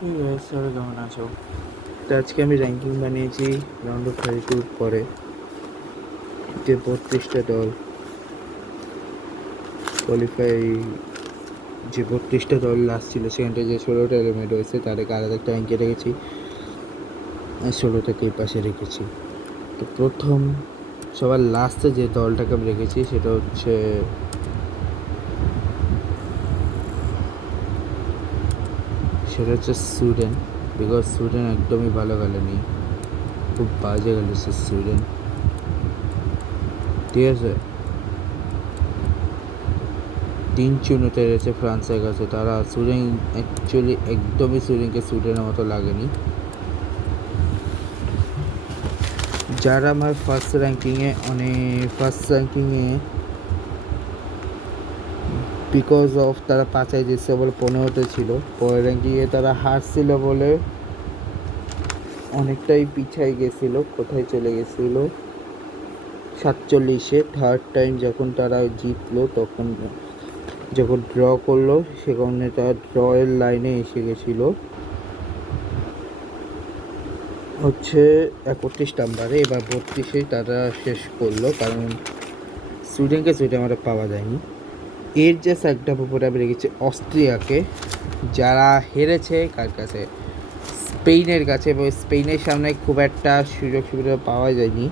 সবাই কেমন আছো? তো আজকে আমি র্যাঙ্কিং বানিয়েছি রাউন্ড অফ 32 পরে, যে 32টা দল কোয়ালিফাই, যে 32টা দল লাস্ট ছিল সেখানটায় যে 16টা এলিমিনেট হয়েছে তাদেরকে আলাদা একটা র্যাঙ্কে রেখেছি আর 16টাকে এই পাশে রেখেছি। তো প্রথম সবার লাস্টে যে দলটাকে আমি রেখেছি সেটা হচ্ছে সুইডেন। বিকজ সুইডেন একদমই ভালো খেলেনি, খুব বাজে খেলেছে সুইডেন, ঠিক আছে। 3-0 হেরেছে ফ্রান্সের কাছে। তারা সুইডেন অ্যাকচুয়ালি একদমই সুইডেনকে সুইডেনের মতো লাগেনি। যারা আমার ফার্স্ট র্যাঙ্কিংয়ে বিকজ অফ তারা 5 জিতছে বলে 15তে ছিল, পরের র্যাঙ্কিংয়ে তারা হারছিল বলে অনেকটাই পিছাই গেছিল। কোথায় চলে গেছিল? 47-এ। থার্ড টাইম যখন তারা জিতলো, তখন যখন ড্র করলো সেখানে তারা ড্রয়ের লাইনে এসে গেছিলো হচ্ছে 31 নাম্বারে। এবার 32-এ তারা শেষ করলো, কারণ সুইডেনকে আমরা পাওয়া যায়নি। এর যে একটা উপরে আমি রেখেছি অস্ট্রিয়াকে, যারা হেরেছে কার কাছে? স্পেনের কাছে, এবং স্পেনের সামনে খুব একটা সুযোগ সুবিধা পাওয়া যায়নি।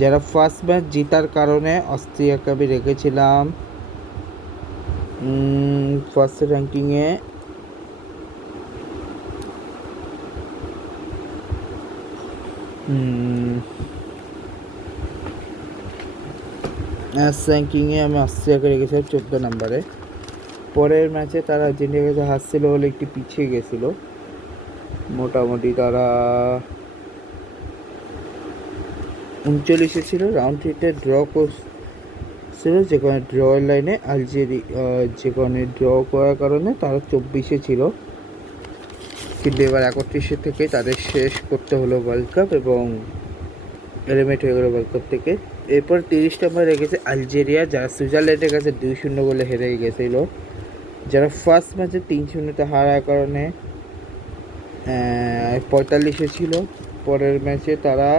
যারা ফার্স্ট ম্যাচ জেতার কারণে অস্ট্রিয়াকে আমি রেখেছিলাম ফার্স্ট র্যাঙ্কিংয়ে। র্যাঙ্কিংয়ে আমি অস্ট্রিয়াকে রেখেছিলাম 14 নাম্বারে। পরের ম্যাচে তারা আর্জেন্টিনার কাছে হারছিল বলে একটু পিছিয়ে গেছিল। মোটামুটি তারা 39-এ ছিল। রাউন্ড 3-তে ড্র করছিল, যেখানে ড্রয়ের লাইনে যেখানে ড্র করার কারণে তারা 24-এ ছিল। কিন্তু এবার 31 থেকে তাদের শেষ করতে হলো ওয়ার্ল্ড কাপ এবং এলিমিনেট হয়ে গেল ওয়ার্ল্ড কাপ থেকে। এরপর 30 নম্বরে রেখেছে আলজেরিয়া, যারা সুইজারল্যান্ডের কাছে 2-0 গোলে হেরে গেছিল। যারা ফার্স্ট ম্যাচে 3-0-তে হারার কারণে 45-এ ছিল। পরের ম্যাচে তারা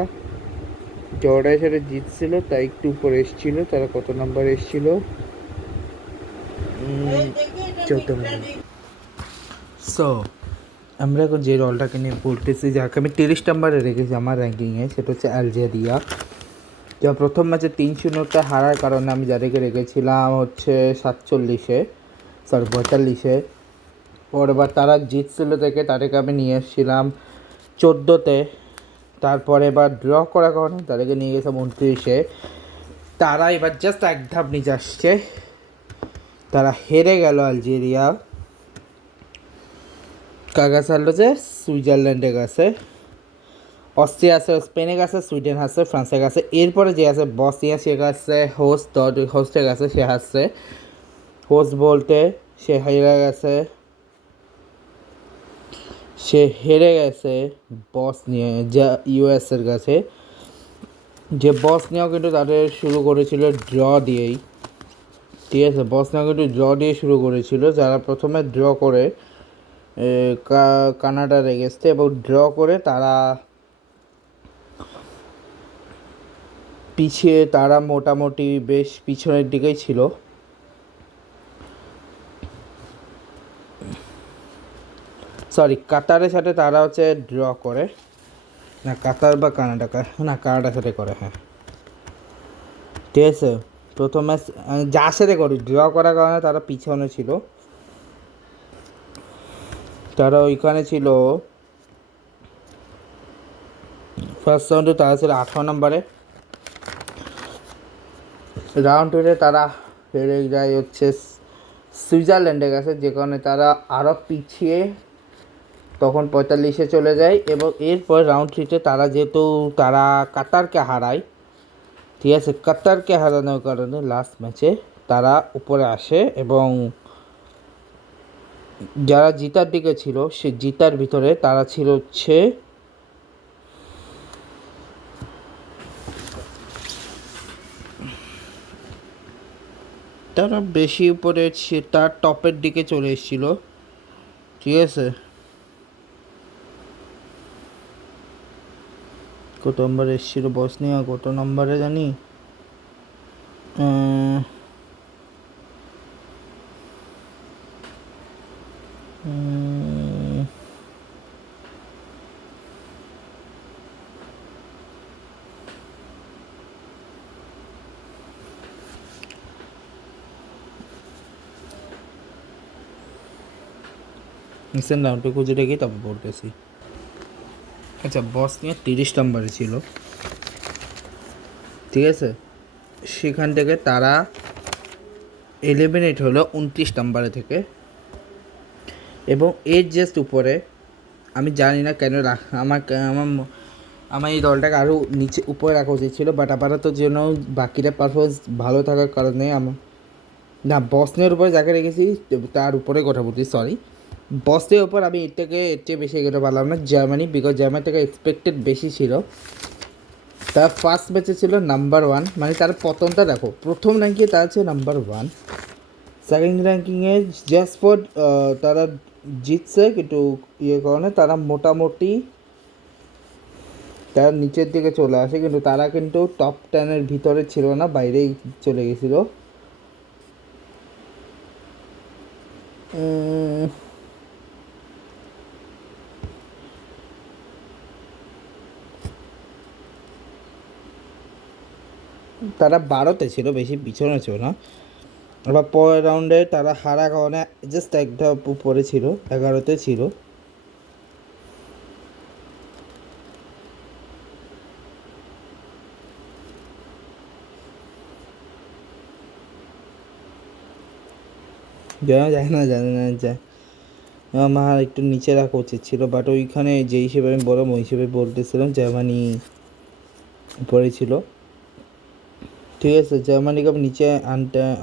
জর্ডানের সাথে জিতছিল, তাই একটু উপরে এসেছিল। তারা কত নাম্বার এসেছিল? 14 নম্বর। সো আমরা এখন যে দলটাকে নিয়ে বলতেছি, যাকে আমি 30 নম্বরে রেখেছি আমার র্যাঙ্কিংয়ে, সেটা হচ্ছে আলজেরিয়া। যা প্রথম ম্যাচে 3-0-তে হারার কারণে আমি যাদেরকে রেখেছিলাম হচ্ছে 45-এ। পরবার তারা জিতছিল থেকে তাদেরকে আমি নিয়ে এসেছিলাম 14-তে। তারপরে এবার ড্র করার কারণে তাদেরকে নিয়ে গেছিলাম 29-এ। তারা এবার জাস্ট এক ধাপ নিচে আসছে, তারা হেরে গেল আলজেরিয়া। কার কাছে হারলো? যে সুইজারল্যান্ডের কাছে। অস্ট্রিয়া আছে স্পেনের কাছে, সুইডেন আছে ফ্রান্সের কাছে। এরপরে যে আছে বসনিয়া, সে কাছে হোস্টের কাছে সে হারছে। হোস্ট বলতে সে হেরে গেছে বসনিয়া, যা ইউএসের কাছে। যে বসনিয়াও কিন্তু তাদের শুরু করেছিল ড্র দিয়েই, ঠিক আছে। বসনিয়া কিন্তু ড্র দিয়ে শুরু করেছিল, যারা প্রথমে ড্র করে কানাডার এগেস্টে, এবং ড্র করে তারা তারা মোটামুটি বেশ পিছনের দিকেই ছিল। কাতারের সাথে তারা হচ্ছে ড্র করে, না কাতার বা কানাডার সাথে করে, হ্যাঁ, ঠিক আছে। প্রথম ম্যাচ যার সাথে করে ড্র করার কারণে তারা পিছনে ছিল। তারা ওইখানে ছিল ফার্স্ট রাউন্ডে, তারা ছিল 18 নম্বরে। রাউন্ড 2-এ তারা হেরে যায় হচ্ছে সুইজারল্যান্ডের কাছে, যেখানে তারা আরও পিছিয়ে তখন 45-এ চলে যায়। এবং এরপর রাউন্ড 3-তে তারা যেহেতু তারা কাতারকে হারায়, ঠিক আছে, কাতারকে হারানোর কারণে লাস্ট ম্যাচে তারা উপরে আসে, এবং যারা জিতার দিকে ছিল সে জিতার ভিতরে তারা ছিল হচ্ছে তারা বেশি উপরে, তার টপের দিকে চলে এসেছিল, ঠিক আছে। কত নম্বরে এসেছিল বসনিয়া, কত নম্বরে জানি ইনস্ট্যান্ট রাউন্ডে খুঁজে রেখে তারপর বলতেছি। আচ্ছা, বসনিয়া 30 নম্বরে ছিল, ঠিক আছে। সেখান থেকে তারা এলিমিনেট হলো 29 নম্বরে থেকে, এবং এর জাস্ট উপরে আমি জানি না কেন আমার আমার এই দলটাকে আরও নিচে উপরে রাখা উচিত ছিল, বাট আপাতত যেন বাকিরা পারফরমেন্স ভালো থাকার কারণে আমার না বসনের উপরে যাকে রেখেছি তার উপরে কথা বলছি, সরি। বসনের উপর আমি এর চেয়ে বেশি এগোতে পারলাম না জার্মানি, বিকজ জার্মানি থেকে এক্সপেক্টেড বেশি ছিল। তার ফার্স্ট ম্যাচে ছিল নাম্বার 1, মানে তার পতনটা দেখো, প্রথম র্যাঙ্কিংয়ে তারা ছিল নাম্বার 1, সেকেন্ড র্যাঙ্কিংয়ে জাস্ট ফর তারা জিতছে কিন্তু কারণে তারা মোটামুটি তারা নিচের দিকে চলে আসে, কিন্তু তারা কিন্তু টপ 10-এর ভিতরে ছিল না, বাইরেই চলে গেছিল। তারা 12তে ছিল, বেশি পিছনে ছিল না। আবার পরের রাউন্ডে তারা হারা কারণে জাস্ট এক ধাপ উপরে ছিল, 11তে ছিল। জানি না আমার একটু নিচে রাখা উচিত ছিল, বাট ওইখানে যে হিসেবে আমি বললাম ওই হিসেবে বলতেছিলাম জার্মানি উপরে ছিল, ঠিক আছে। জার্মানিকে নিচে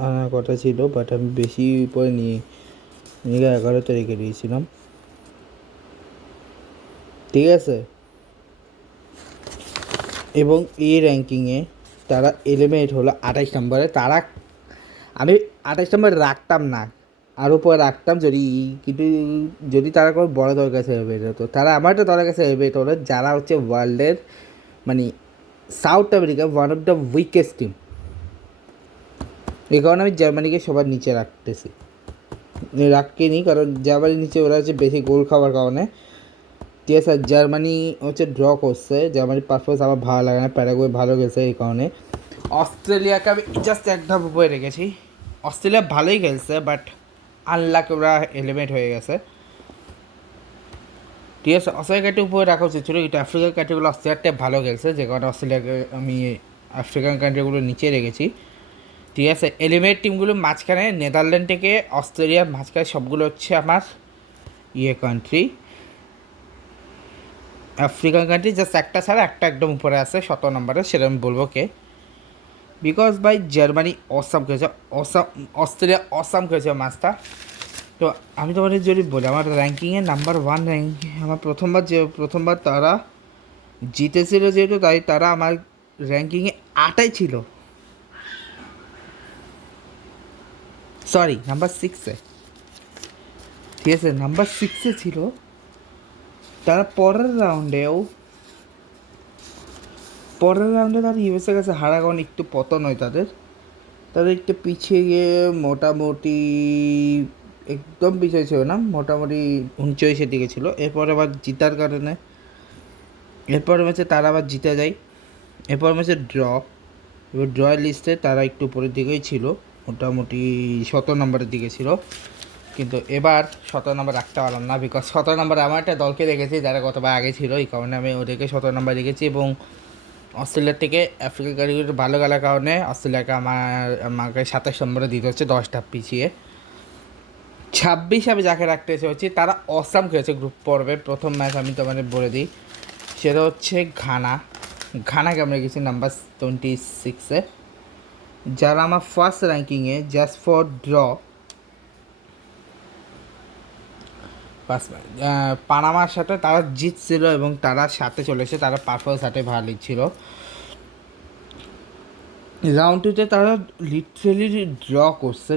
আনার কথা ছিল, বাট আমি বেশি উপরে নিয়ে 11তে রেখে দিয়েছিলাম, ঠিক আছে। এবং এই র্যাঙ্কিংয়ে তারা এলিমিনেট হলো 28 নম্বরে। তারা আমি 28 নম্বরে রাখতাম না, আরও পরে রাখতাম কিন্তু যদি তারা কোনো বড় দলের কাছে এলিমিনেট হতো। তারা আমার একটা দলের কাছে এলিমিনেট হলো যারা হচ্ছে ওয়ার্ল্ডের মানে south America one of the weakest team. এই কারণে আমি জার্মানিকে সবার নিচে রাখিনি, কারণ জার্মানির নিচে ওরা হচ্ছে বেশি গোল খাওয়ার কারণে, ঠিক আছে। জার্মানি হচ্ছে ড্র করছে, জার্মানির পারফরমেন্স আমার ভালো লাগে না, প্যারাগুয়ে ভালো গেছে এই কারণে। অস্ট্রেলিয়াকে আমি জাস্ট এক ধাপ উপরে রেখেছি। অস্ট্রেলিয়া ভালোই খেলছে, বাট আনলাক ওরা এলিমিনেট হয়ে গেছে, ঠিক আছে। অস্ট্রেলিয়া ক্যাটে উপরে রাখা উচিত ছিল, কিন্তু আফ্রিকান কান্ট্রিগুলো অস্ট্রেলিয়াতে ভালো খেলছে, যে কারণে অস্ট্রেলিয়াকে আমি আফ্রিকান কান্ট্রিগুলো নিচে রেখেছি, ঠিক আছে। এলিমিনেট টিমগুলো মাঝখানে নেদারল্যান্ড থেকে অস্ট্রেলিয়ার মাঝখানে সবগুলো হচ্ছে আমার কান্ট্রি, আফ্রিকান কান্ট্রি। জাস্ট একটা ছাড়া একটা একদম উপরে আছে 17 নম্বরে, সেটা আমি বলবো কে, বিকজ বাই জার্মানি অসাম খেয়েছে, অস্ট্রেলিয়া অসাম খেয়েছে ম্যাচটা। তো আমি তোমাদের যদি বলি আমার র্যাঙ্কিংয়ে নাম্বার 1 র্যাঙ্কিং, আমার প্রথমবার তারা জিতেছিল যেহেতু, তাই তারা আমার র্যাঙ্কিংয়ে 8 ছিল, সরি নাম্বার 6-এ, ঠিক আছে, নাম্বার 6-এ ছিল। তারা পরের রাউন্ডে তারা ইউএসএর কাছে হারা কারণ একটু পতন হয় তাদের একটু পিছিয়ে গিয়ে মোটামুটি একদম পিছিয়ে ছিল না, মোটামুটি 39-এর দিকে ছিল। এরপর আবার জিতার কারণে এরপর ম্যাচে তারা আবার জিতে যায়, এরপর ম্যাচে এবার ড্র লিস্টে তারা একটু উপরের দিকেই ছিল, মোটামুটি 17 নম্বরের দিকে ছিল, কিন্তু এবার 17 নম্বর রাখতে পারলাম না, বিকজ 17 নম্বর আমার একটা দলকে রেখেছি যারা গতবার আগে ছিল, এই কারণে আমি ওদেরকে 17 নম্বর রেখেছি। এবং অস্ট্রেলিয়ার থেকে আফ্রিকা কান্ট্রিগুলো ভালো খেলার কারণে অস্ট্রেলিয়াকে আমাকে 27 নম্বরে দিতে হচ্ছে, 10টা পিছিয়ে। 26 আমি যাকে রাখতে হচ্ছে তারা অসাম খেলেছে গ্রুপ পর্বে। প্রথম ম্যাচ আমি তোমাদের বলে দিই, সেটা হচ্ছে ঘানাকে আমরা রেখেছি নাম্বার 26-এ, যারা আমার ফার্স্ট র্যাঙ্কিংয়ে জাস্ট ফর ড্র পানামার সাথে তারা জিতছিল এবং তারা সাথে চলেছে, তারা পারফরমেন্স সাথে ভালো লিখছিল। রাউন্ড 2-তে তারা লিটারেলি করছে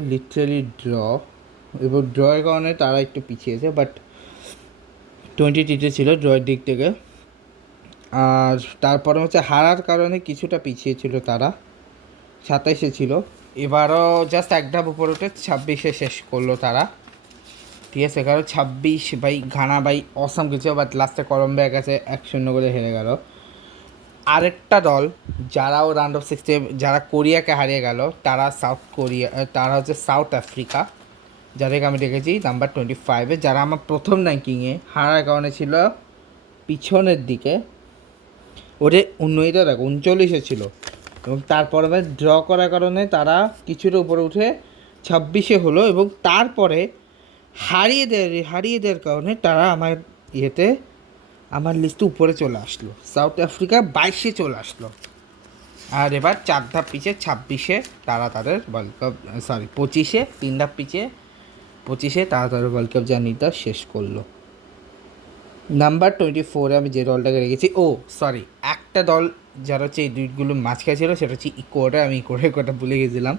এবং ড্রয়ের কারণে তারা একটু পিছিয়েছে, বাট 20-তে ছিল ড্রয়ের দিক থেকে। আর তারপরে হচ্ছে হারার কারণে কিছুটা পিছিয়ে ছিল তারা, 27-এ ছিল। এবারও জাস্ট এক ধাপ উপরে উঠে 26-এ শেষ করলো তারা, ঠিক আছে। কারণ 26 ভাই ঘানা ভাই অসাম কিছু, বাট লাস্টে কলম্বিয়ার কাছে 1-0 করে হেরে গেল। আরেকটা দল যারাও রাউন্ড অফ 16, যারা কোরিয়াকে হারিয়ে গেল, তারা সাউথ কোরিয়া, তারা হচ্ছে সাউথ আফ্রিকা, যাদেরকে আমি দেখেছি নাম্বার 25-এ, যারা আমার প্রথম র্যাঙ্কিংয়ে হারার কারণে ছিল পিছনের দিকে। ওদের উন্নয়িতা দেখো 39-এ ছিল, এবং তারপরে ড্র করার কারণে তারা কিছুটা উপরে উঠে 26-এ হলো, এবং তারপরে হারিয়ে দেওয়ার কারণে তারা আমার ইয়েতে, আমার লিস্টে উপরে চলে আসলো। সাউথ আফ্রিকা 22-এ চলে আসলো। আর এবার 4 ধাপ পিছিয়ে 26-এ তারা তাদের ওয়ার্ল্ড কাপ, 25-এ 3 ধাপ পিছিয়ে 25-এ তারা তাদের ওয়ার্ল্ড কাপ জার্নিটা শেষ করলো। নাম্বার 24-এ আমি যে দলটাকে রেখেছি, একটা দল যারা হচ্ছে এই দুইগুলো মাঝখানে ছিল, সেটা হচ্ছে ইকুয়েডর। আমি ইকুয়েডর কথা ভুলে গেছিলাম।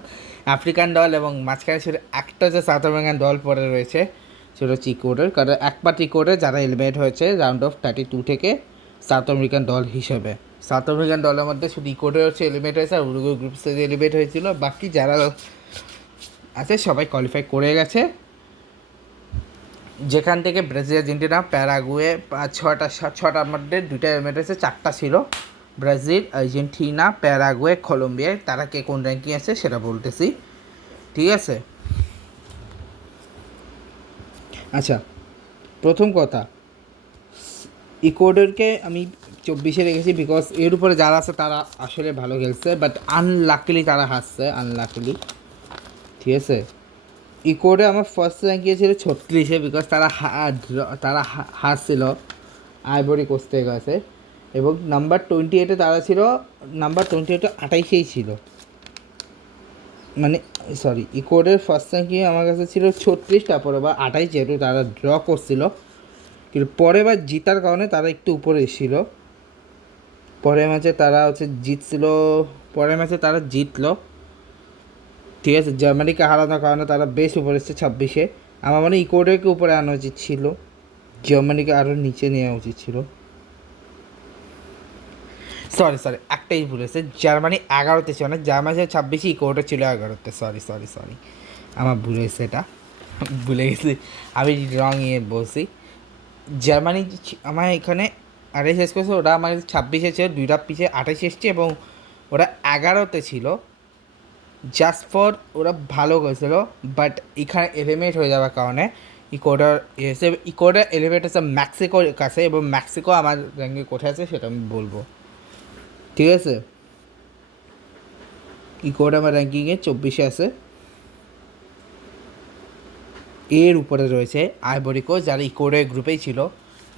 আফ্রিকান দল এবং মাঝখানে ছিল একটা যে সাউথ আফ্রিকান দল পরে রয়েছে, সেটা হচ্ছে ইকুয়েডর। কারণ একমাত্র ইকুয়েডর যারা এলিমিনেট হয়েছে রাউন্ড অফ 32 থেকে সাউথ আমেরিকান দল হিসেবে। সাউথ আমেরিকান দলের মধ্যে শুধু ইকুয়েডর হচ্ছে এলিমিনেট হয়েছে, আর উরুগুয়ে গ্রুপ স্টেজে এলিমিনেট হয়েছিল। বাকি যারা আছে সবাই কোয়ালিফাই করে গেছে, যেখান থেকে ব্রাজিল, আর্জেন্টিনা, প্যারাগুয়ে, ছটার মধ্যে 2টা এলিমিনেট হয়েছে, 4টা ছিল ব্রাজিল, আর্জেন্টিনা, প্যারাগুয়ে, কলম্বিয়া। তারা কে কোন র্যাঙ্কিং আছে সেটা বলতেছি, ঠিক আছে। আচ্ছা, প্রথম কথা, ইকুয়েডরকে আমি 24-এ রেখেছি, বিকজ এর উপরে যারা আছে তারা আসলে ভালো খেলছে, বাট আনলাকিলি তারা হারছে, আনলাকিলি, ঠিক আছে। ইকুয়েডর আমার ফার্স্ট র্যাঙ্কিং ছিল 36-এ, বিকজ তারা হারছিল আইভরি কোস্টের কাছে। এবং নাম্বার 28-এ তারা ছিল, নাম্বার 28-এ 28-এই ছিল, মানে ইকুয়েডরের ফার্স্ট র্যাঙ্কিং আমার কাছে ছিল 36, তারপরে বা 28, যেহেতু তারা ড্র করছিল। কিন্তু পরের বার জিতার কারণে তারা একটু উপরে এসেছিল। পরের ম্যাচে তারা হচ্ছে জিতছিল, পরের ম্যাচে তারা জিতলো, ঠিক আছে। জার্মানিকে হারানোর কারণে তারা বেশ উপরে এসেছে 26-এ। আমার মনে হয় ইকুয়েডরকে উপরে আনা উচিত ছিল, জার্মানিকে আরও নিচে নেওয়া উচিত ছিল। সরি একটাই ভুল হয়েছে, জার্মানি 11তে ছিল না, জার্মানি ছিল 26-এ, ইকুয়েডর ছিল 11তে। সরি আমার ভুল হয়েছে, এটা ভুলে গেছি, আমি রং বলছি। জার্মানি আমার এখানে 28 শেষ করেছে, ওরা আমার 26-এ ছিল, 2টা পিছিয়ে 28 এসছে, এবং ওরা 11তে ছিল। জাস্ট ফর ওরা ভালো করেছিল, বাট এখানে এলিমিনেট হয়ে যাওয়ার কারণে ইকুয়েডর এলিমিনেট হচ্ছে মেক্সিকোর কাছে, এবং মেক্সিকো আমার র্যাঙ্কে কোথায় আছে সেটা আমি বলবো, ঠিক আছে। ইকুয়েডর আমার র্যাঙ্কিংয়ে 24-এ আছে। এর উপরে রয়েছে আইভরি কোস্ট, যারা ইকুয়েডর গ্রুপেই ছিল,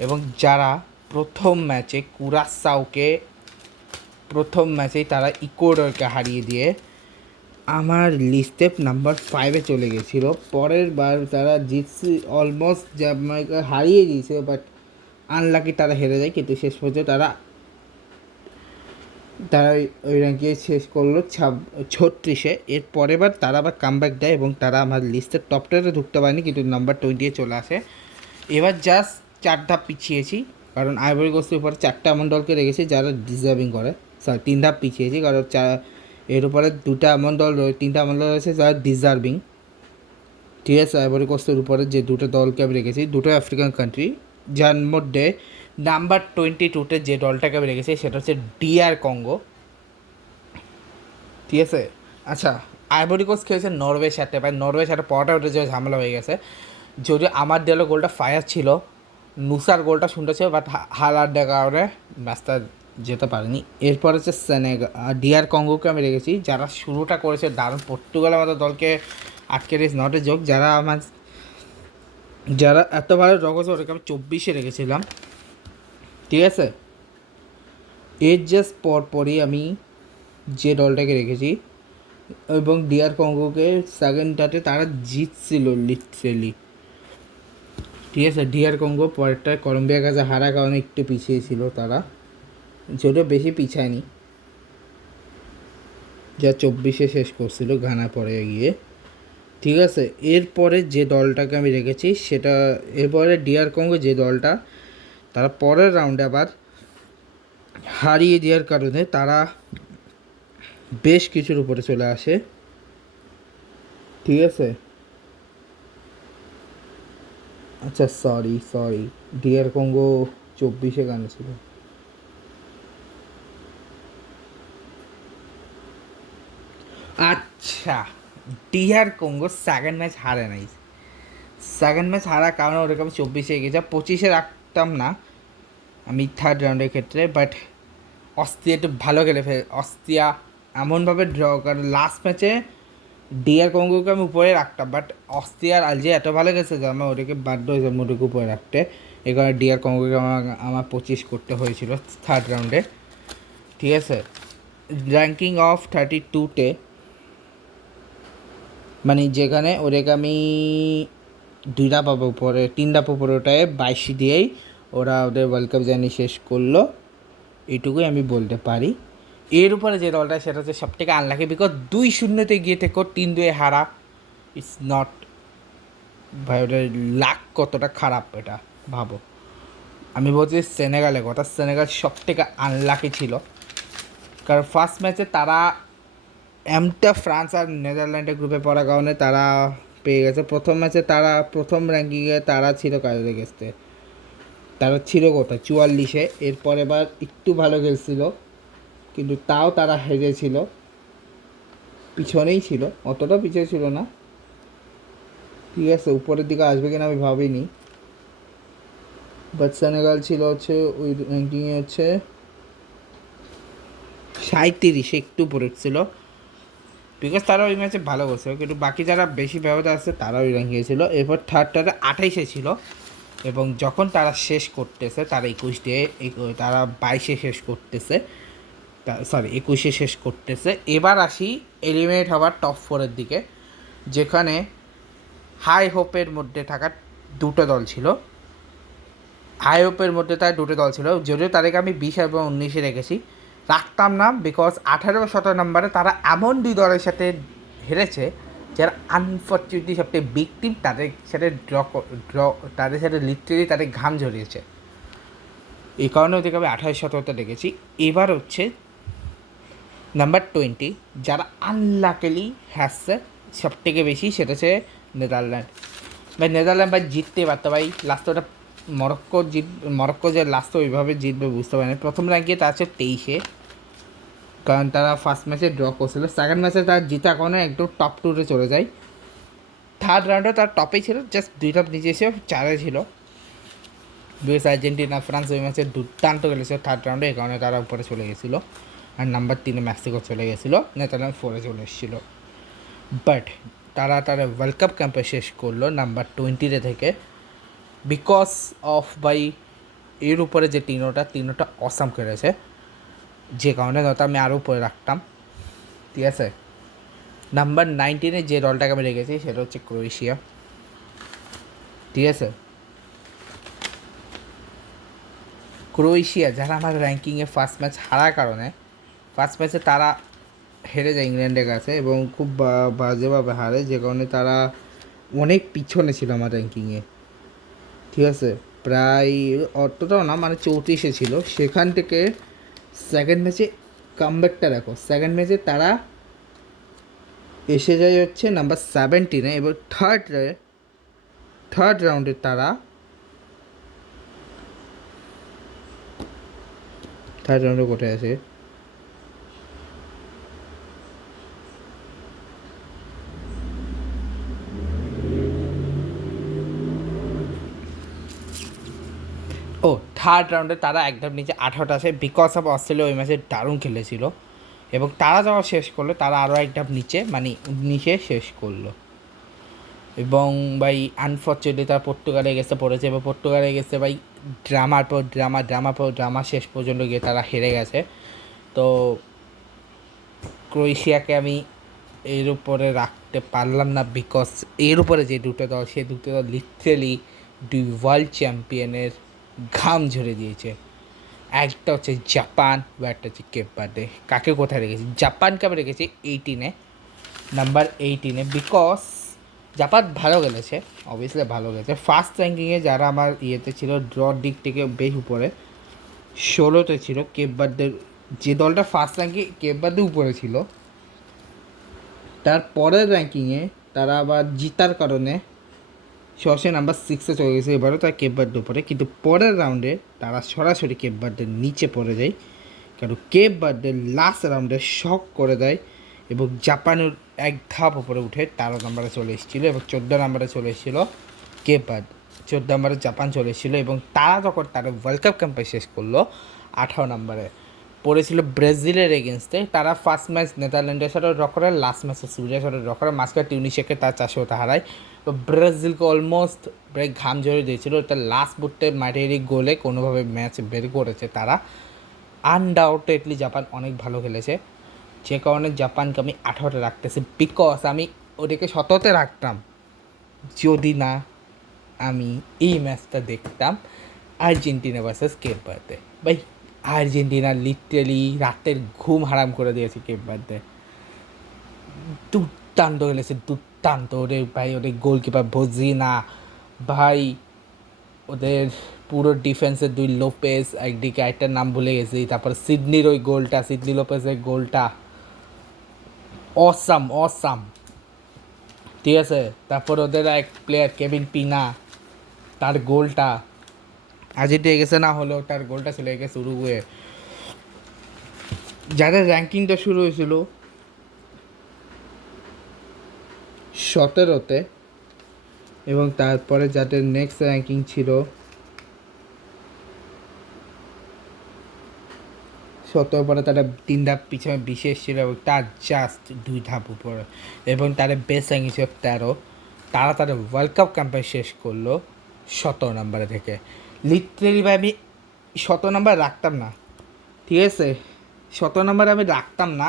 এবং যারা প্রথম ম্যাচেই তারা ইকুয়েডরকে হারিয়ে দিয়ে আমার লিস্টে নাম্বার 5-এ চলে গেছিলো। পরের বার তারা জিতছে, অলমোস্ট জামাইকা হারিয়ে দিয়েছে, বাট আনলাকি তারা হেরে যায়। কিন্তু শেষ পর্যন্ত তারা ওই র্যাঙ্কে শেষ করলো 36-এ। এর পরের বার তারা আবার কামব্যাক দেয়, এবং তারা আমার লিস্টের টপ 10-এ ঢুকতে পারেনি, কিন্তু নাম্বার 20-এ চলে আসে। এবার জাস্ট 4 ধাপ পিছিয়েছি, কারণ আইভরি কোস্টের উপরে 4টা এমন দলকে রেখেছি যারা ডিজার্ভিং করে। 3 ধাপ পিছিয়েছি, কারণ এর উপরে 3টা এমন দল রয়েছে যারা ডিজার্ভিং, ঠিক আছে। আইভরি কোস্টের উপরে যে 2টো দলকে আমি রেখেছি, 2টো আফ্রিকান কান্ট্রি, যার মধ্যে নাম্বার 22-তে যে দলটাকে আমি রেখেছি সেটা হচ্ছে ডিআর কঙ্গো, ঠিক আছে। আচ্ছা, আইভরি কোস্ট খেলেছে নরওয়ের সাথে, ভাই নরওয়ের সাথে পরটা উঠে যে ঝামেলা হয়ে গেছে। যদিও আমার দেওয়ালে গোলটা ফায়ার ছিল, নুসার গোলটা শুনতে ছিল, বাট হালার দেওয়ার কারণে ম্যাচটা যেতে পারেনি। এরপর হচ্ছে ডিআর কঙ্গোকে আমি রেখেছি, যারা শুরুটা করেছে দারুণ, পর্তুগালের মতো দলকে আটকে রেস নট এ জোক। যারা এত ভালো ড্র করেছে ওটাকে আমি 24-এ রেখেছিলাম, ঠিক আছে। এর জাস্ট পরপরই আমি যে দলটাকে রেখেছি, এবং ডিআর কঙ্গোকে সেকেন্ডটাতে তারা জিতছিল লিটারেলি, ঠিক আছে। ডিআর কঙ্গো পরেরটায় কলম্বিয়ার কাছে হারার কারণে একটু পিছিয়ে ছিল তারা, যদিও বেশি পিছায়নি, যা 24-এ শেষ করছিল ঘানা পরে গিয়ে, ঠিক আছে। এরপরে যে দলটাকে আমি রেখেছি এরপরে ডিআর কঙ্গো যে দলটা, তারা পরের রাউন্ডে আবার হারিয়ে দেওয়ার কারণে তারা বেশ কিছুর উপরে চলে আসে, ঠিক আছে। আচ্ছা সরি সরি, ডিয়ার কঙ্গো 24 গানে ছিল। আচ্ছা, ডিয়ার কঙ্গো সেকেন্ড ম্যাচ হারে নাই। সেকেন্ড ম্যাচ হারার কারণে ওরকম আমি 24 গেছে, 25 রাখতাম না আমি থার্ড রাউন্ডের ক্ষেত্রে। বাট অস্ট্রিয়া একটু ভালো খেলে অস্ট্রিয়া এমনভাবে ড্র করে লাস্ট ম্যাচে ডিয়ার কঙ্গোকে আমি উপরে রাখতাম, বাট অস্ট্রিয়ার আলজিয়া এত ভালো গেছে যে আমার ওটাকে বাধ্য হয়েছে ওটাকে উপরে রাখতে। এই কারণে ডিয়ার কঙ্গোকে আমার 25 করতে হয়েছিল থার্ড রাউন্ডে, ঠিক আছে। র্যাঙ্কিং অফ 32-তে, মানে যেখানে ওদেরকে আমি 2টা পাবো উপরে, 3টা উপরে ওটায় 22 দিয়েই ওরা ওদের ওয়ার্ল্ড কাপ জার্নি শেষ করলো, এইটুকুই আমি বলতে পারি। এর উপরে যে দলটা সেটা হচ্ছে সব থেকে আনলাকি, বিকজ 2-0 গিয়ে থেকে 3-2 হারা, ইটস নট, ভাই ওদের লাক কতটা খারাপ এটা ভাবো। আমি বলছি সেনেগালের কথা, সেনেগাল সব থেকে আনলাকি ছিল, কারণ ফার্স্ট ম্যাচে তারা এমটা ফ্রান্স আর নেদারল্যান্ডের গ্রুপে পড়ার কারণে তারা পেয়ে গেছে। প্রথম ম্যাচে তারা প্রথম র্যাঙ্কিংয়ে তারা ছিল কাদের কাছে, তারা ছিল কোথায় 44-এ। এরপর এবার একটু ভালো খেলছিল কিন্তু তাও তারা হেরেছিল, পিছনেই ছিল, অতটা পিছিয়ে ছিল না, ঠিক আছে। উপরের দিকে আসবে কিনা আমি ভাবিনি, বাট সেনেগাল ছিল হচ্ছে ওই র্যাঙ্কিংয়ে হচ্ছে 37, একটু উপরে ছিল, বিকজ তারা ওই ম্যাচে ভালো করছিল, কিন্তু বাকি যারা বেশি ব্যবধান আসছে তারা ওই র্যাঙ্কিংয়ে ছিল। এরপর থার্ডটাতে 28-এ ছিল, এবং যখন তারা শেষ করতেছে তারা 21 দিয়ে, তারা 22-এ শেষ করতেছে, সরি 21-এ শেষ করতেছে। এবার আসি এলিমিনেট হওয়ার টপ 4-এর দিকে, যেখানে হাই হোপের মধ্যে থাকা দুটো দল ছিল। হাই হোপের মধ্যে তার দুটো দল ছিল, যদিও তাদেরকে আমি 20 এবং 19-এ রেখেছি, রাখতাম না, বিকজ 18 ও 17 নম্বরে তারা এমন দুই দলের সাথে হেরেছে যারা আনফর্চুনেটলি সবথেকে বিগ টিম, তাদের সাথে ড্র তাদের সাথে লিটারেলি তাদের ঘাম ঝরিয়েছে। এই কারণে ওদেরকে আমি 18-17তে রেখেছি। এবার হচ্ছে নাম্বার 20, যারা আনলাকিলি হ্যাসছে সব থেকে বেশি, সেটা হচ্ছে নেদারল্যান্ড। ভাই নেদারল্যান্ড ভাই জিততে পারতো ভাই, লাস্টে ওটা মরক্কো যে লাস্টে ওইভাবে জিতবে বুঝতে পারেনি। প্রথম র্যাঙ্কে তার হচ্ছে 23-এ, কারণ তারা ফার্স্ট ম্যাচে ড্র করছিল, সেকেন্ড ম্যাচে তার জিতা কারণে একদম টপ 2-তে চলে যায়। থার্ড রাউন্ডে তার টপেই ছিল, জাস্ট 2 টপ নিচে এসে 4-এ ছিল। বিকজ আর্জেন্টিনা ফ্রান্স ওই ম্যাচে দুর্দান্ত খেলেছে থার্ড রাউন্ডে, এই কারণে তারা উপরে চলে গেছিলো। আর নাম্বার 3-এ মেক্সিকো চলে গেছিলো, নেদারল্যান্ড 4-এ চলে এসেছিলো। বাট তারা ওয়ার্ল্ড কাপ ক্যাম্পে শেষ করলো নাম্বার 20 থেকে, বিকজ অফ বাই এর উপরে যে তিনোটা অসাম খেলেছে, যে কারণে হয়তো আমি আরও উপরে রাখতাম, ঠিক আছে। নাম্বার 19-এ যে দলটাকে আমি রেখেছি সেটা হচ্ছে ক্রোয়েশিয়া, ঠিক আছে। ক্রোয়েশিয়া যারা আমার র্যাঙ্কিংয়ে ফার্স্ট ম্যাচ হারার কারণে, ফার্স্ট ম্যাচে তারা হেরে যায় ইংল্যান্ডের কাছে এবং খুব বাজেভাবে হারে, যে কারণে তারা অনেক পিছনে ছিল আমার র্যাঙ্কিংয়ে, ঠিক আছে। প্রায় অতটাও না, মানে 34-এ ছিল। সেখান থেকে সেকেন্ড ম্যাচে কামব্যাকটা দেখো, সেকেন্ড ম্যাচে তারা এসে যায় হচ্ছে নাম্বার 17-এ, এবং থার্ড রাউন্ডে তারা থার্ড রাউন্ডে কোথায় আছে, ও থার্ড রাউন্ডে তারা একদম নিচে 18 আসে, বিকজ অফ অস্ট্রেলিয়া ওই ম্যাচে দারুণ খেলেছিল, এবং তারা যখন শেষ করলো তারা আরও একটা নিচে, মানে 19-এ শেষ করলো। এবং ভাই আনফর্চুনেটলি তারা পর্তুগালে গেছে পড়েছে, এবং পর্তুগালে গেছে ভাই ড্রামার পর ড্রামা শেষ পর্যন্ত গিয়ে তারা হেরে গেছে। তো ক্রোয়েশিয়াকে আমি এর উপরে রাখতে পারলাম না, বিকজ এর উপরে যে দুটো দল, সে দুটো দল লিটারেলি 2 ওয়ার্ল্ড চ্যাম্পিয়নের ঘাম ঝরে দিয়েছে। একটা হচ্ছে জাপান, বা একটা হচ্ছে কেপ বার্ডে। কাকে কোথায় রেখেছি? জাপানকে আমি রেখেছি 18-এ, নাম্বার 18-এ, বিকজ জাপান ভালো খেলেছে, অবভিয়াসলি ভালো খেলেছে। ফার্স্ট র্যাঙ্কিংয়ে যারা আমার ইয়েতে ছিল ড্র দিক থেকে বেশ উপরে, 16তে ছিল কেপ বার্ডের, যে দলটা ফার্স্ট র্যাঙ্কে কেপ বার্ডে উপরে ছিল, তার পরের র্যাঙ্কিংয়ে তারা আবার জিতার কারণে সরাসরি নাম্বার 6-এ চলে গেছে, এবারও তার কেপ বার্ডের উপরে, কিন্তু পরের রাউন্ডে তারা সরাসরি কেপ বার্ডের নিচে পড়ে যায়, কারণ কেপ বার্ডের লাস্ট রাউন্ডে শক করে দেয় এবং জাপানের এক ধাপ উপরে উঠে 13 নম্বরে চলে এসেছিলো এবং 14 নম্বরে চলে এসেছিলো কেপ বার্ড, 14 নম্বরে জাপান চলে এসেছিলো এবং তারা যখন তারা ওয়ার্ল্ড কাপ ক্যাম্পে শেষ করলো 18 নম্বরে পড়েছিল ব্রাজিলের এগেনস্টে। তারা ফার্স্ট ম্যাচ নেদারল্যান্ডের সাথে ড্র করে, লাস্ট ম্যাচে সুইডেনের সাথে ড্র করে, মাঝখানে টিউনিশিয়াকে তার 400 হারায়। তো ব্রাজিলকে অলমোস্ট ব্রেক ঘাম ঝরিয়ে দিয়েছিল, এটা লাস্ট বুটে মাঠেরই গোলে কোনোভাবে ম্যাচ বের করেছে তারা। আনডাউটেডলি জাপান অনেক ভালো খেলেছে, যে কারণে জাপানকে আমি 18তে রাখতেছি, বিকজ আমি ওদেরকে 17তে রাখতাম যদি না আমি এই ম্যাচটা দেখতাম আর্জেন্টিনা ভার্সেস কেপ বার্ডে। ভাই আর্জেন্টিনা লিটারালি রাতের ঘুম হারাম করে দিয়েছে কেপ বার্ডে, দুর্দান্ত খেলেছে, দুর্দান্ত। ওদের ভাই ওদের গোলকিপার ভজিনা ভাই, ওদের পুরো ডিফেন্সের 2 লোপেস, একদিকে একটার নাম ভুলে গেছি, তারপর সিডনির ওই গোলটা, সিডনি লোপেসের গোলটা অসাম অসাম, ঠিক আছে। তারপর ওদের এক প্লেয়ার কেভিন পিনা, তার গোলটা আর্জেন্টিনা গেছে না হলেও তার গোলটা চলে গেছে উরুগুয়ে। যাদের র্যাঙ্কিংটা শুরু হয়েছিল 17তে এবং তারপরে যাদের নেক্সট র্যাঙ্কিং ছিল 17 পরে তারা 3 ধাপ পিছনে বিশেষ ছিল এবং তার জাস্ট 2 ধাপ উপরে, এবং তাদের বেস্ট র্যাঙ্কিং ছিল 13। তারা তাদের ওয়ার্ল্ড কাপ ক্যাম্পেইন শেষ করলো 17 নম্বরে থেকে। লিটারেলি ভাই আমি 17 নম্বর রাখতাম না, ঠিক আছে, 17 নম্বরে আমি রাখতাম না,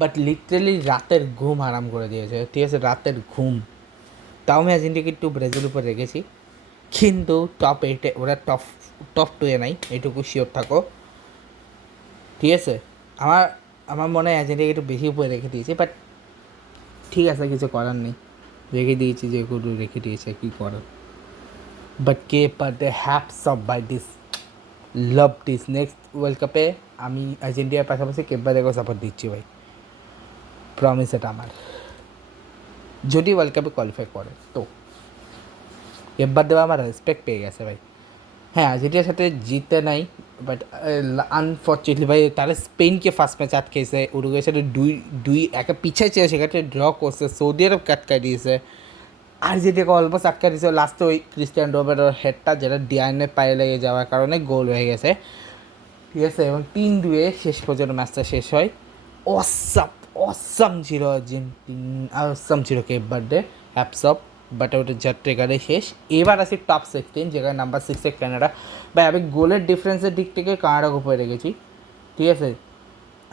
বাট লিটারেলি রাতের ঘুম আরাম করে দিয়েছে, ঠিক আছে, রাতের ঘুম। তাও আমি আর্জেন্টিনাকে একটু ব্রাজিল উপর রেখেছি, কিন্তু টপ 8-এ ওরা টপ 2-এ নাই, এইটুকু শিওর থাকো, ঠিক আছে। আমার আমার মনে হয় আর্জেন্টিনাকে একটু বেশি উপরে রেখে দিয়েছি, বাট ঠিক আছে, কিছু করার নেই, রেখে দিয়েছি যে একটু রেখে দিয়েছে, কী করার। বাট কে per the haps of by this, love this. Next world কাপে আমি আর্জেন্টিনার পাশাপাশি কেপ বার্ডেকেও সাপোর্ট দিচ্ছি ভাই, প্রমিস এটা আমার, যদি ওয়ার্ল্ড কাপে কোয়ালিফাই করে তো। কেপ বার্ডে আমার রেসপেক্ট পেয়ে গেছে ভাই। হ্যাঁ আর্জেন্টিনার সাথে জিতে নাই, বাট আনফর্চুনেটলি ভাই তারা স্পেনকে ফার্স্ট ম্যাচ আটকেছে, উরুগুয়ের সাথে 2-1 পিছিয়ে ছিল, সেক্ষেত্রে ড্র করছে, সৌদি আরব আটকাই দিয়েছে, আর্জেন্টিনাকে অলমোস্ট আটকা দিয়েছে লাস্টে ওই ক্রিস্টিয়ান রোনালদোর হেডটা, যেটা ডিআইনের পায়ে লেগে যাওয়ার কারণে গোল হয়ে গেছে, ঠিক আছে, এবং 3-2 শেষ পর্যন্ত ম্যাচটা শেষ হয়। অসাম অসাম ছিল আর্জেন্টিনা, অসাম ছিল কেপ বার্ডে, হ্যাপসঅপ, বাট ওটা যাত্রীকারে শেষ। এবার আসি টপ 16, যেখানে নাম্বার 6-এ কানাডা। ভাই আমি গোলের ডিফারেন্সের দিক থেকে কানাডাকে উপরে রেখেছি, ঠিক আছে।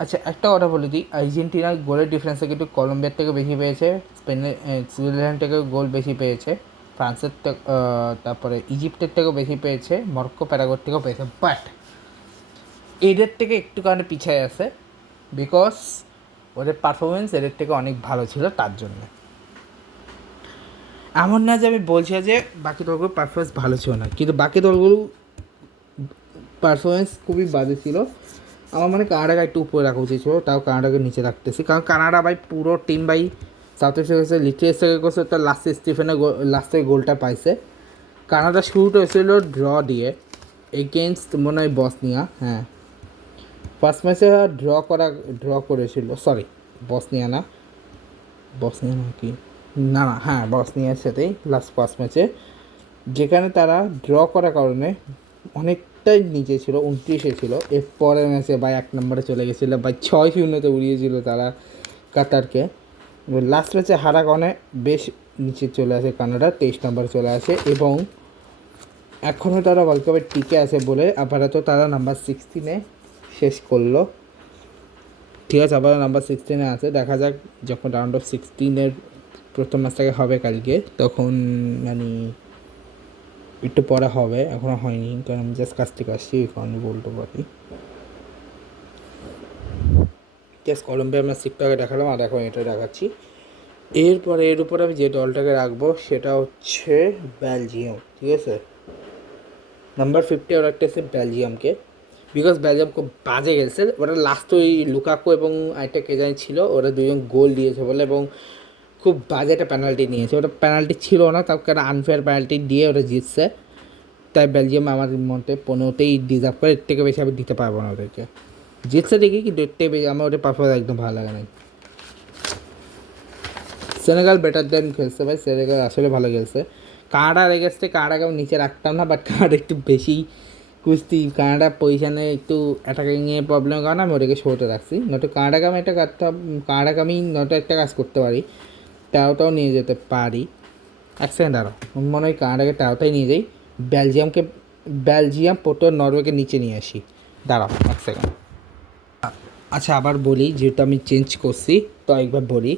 আচ্ছা একটা কথা বলে দিই, আর্জেন্টিনার গোলের ডিফারেন্স থেকে একটু কলম্বিয়ার থেকে বেশি পেয়েছে, স্পেনের সুইজারল্যান্ড থেকে গোল বেশি পেয়েছে, ফ্রান্সের থেকে, তারপরে ইজিপ্টের থেকেও বেশি পেয়েছে, মরক্কো প্যারাগোর থেকেও পেয়েছে, বাট এদের থেকে একটু কারণে পিছিয়ে আছে, বিকজ ওদের পারফরমেন্স এদের থেকে অনেক ভালো ছিল, তার জন্য। এমন না যে আমি বলছি যে বাকি দলগুলোর পারফরমেন্স ভালো ছিল না, কিন্তু বাকি দলগুলো পারফরমেন্স খুবই বাজে ছিল। আমার মানে কানাডাকে একটু উপরে রাখা উচিত ছিল, তাও কানাডাকে নিচে রাখতেছি, কারণ কানাডা ভাই পুরো টিম ভাই সাউথ আফ্রিকা লিটারেস থেকে করছে, তার লাস্টে স্টিফেনের লাস্টের গোলটা পাইছে। কানাডা শুরুটা হয়েছিল ড্র দিয়ে এগেনস্ট মনে হয় বসনিয়া, হ্যাঁ ফার্স্ট ম্যাচে ড্র করেছিল, সরি বসনিয়া না কি না না হ্যাঁ বসনিয়ার সাথেই লাস্ট ফার্স্ট ম্যাচে, যেখানে তারা ড্র করার কারণে অনেকটাই নিচে ছিল, 29-এ ছিল। এর পরের ম্যাচে ভাই 1 নম্বরে চলে গেছিলো ভাই, 6-0-তে উড়িয়েছিল তারা কাতারকে। লাস্ট ম্যাচে হারা কারণে বেশ নিচে চলে আসে কানাডা, 23 নম্বরে চলে আসে, এবং এখনও তারা ওয়ার্ল্ড কাপে টিকে আছে বলে আপাতত তারা নাম্বার 16-এ শেষ করলো, ঠিক আছে, আবার নাম্বার 16-এ আছে। দেখা যাক যখন রাউন্ড অফ 16-এর প্রথম ম্যাচটাকে হবে কালকে, তখন মানে একটু পরে হবে, এখনও হয়নি, কারণ আমি জাস্ট কাছ থেকে আসছি, এই কারণে বলতে পারি। জাস্ট কলম্বিয়ার ম্যাচ ঠিকঠাক দেখালাম, আর এখন এটা দেখাচ্ছি। এরপরে এর উপরে আমি যে দলটাকে রাখবো সেটা হচ্ছে বেলজিয়াম, ঠিক আছে, নাম্বার 50 ওরা রাখতেছে বেলজিয়ামকে। বিকজ বেলজিয়াম খুব বাজে গেছে, ওরা লাস্ট ওই লুকাকো এবং আরেকটা কে জানি ছিল, ওরা দুজন গোল দিয়েছে বলে, এবং খুব বাজে একটা পেনাল্টি নিয়েছে, ওটা পেনাল্টি ছিল না, তাকে একটা আনফেয়ার পেনাল্টি দিয়ে ওরা জিতছে। তাই বেলজিয়াম আমার মতে 15তেই ডিজার্ভ করে, এর থেকে বেশি আমি দিতে পারবো না ওদেরকে। জিতছে দেখি, কিন্তু এর থেকে বেশি আমার ওদের পারফরমেন্স একদম ভালো লাগে না। সেনেগাল বেটার দেন খেলছে ভাই, সেনেগাল আসলে ভালো খেলছে। কানাডার এগেস্টে কানাডাকে আমি নিচে রাখতাম না, বাট কানাডা একটু বেশি কুস্তি, কানাডা পজিশানে একটু অ্যাটাকিংয়ে প্রবলেমের কারণে আমি ওটাকে শোতে রাখছি। নয়তো কানাডাকে আমি একটা কাজটা, কানাডাকে আমি নয়তো একটা কাজ করতে পারি, টাওটাও নিয়ে যেতে পারি। এক সেকেন্ড আরও মনে হয় কানাডাকে টাওটাই নিয়ে যাই, বেলজিয়াম পোর্টো নরওয়েকে নিচে নিয়ে আসি। দাঁড়াও এক সেকেন্ড। আচ্ছা আবার বলি, যেহেতু আমি চেঞ্জ করছি তো একবার বলি,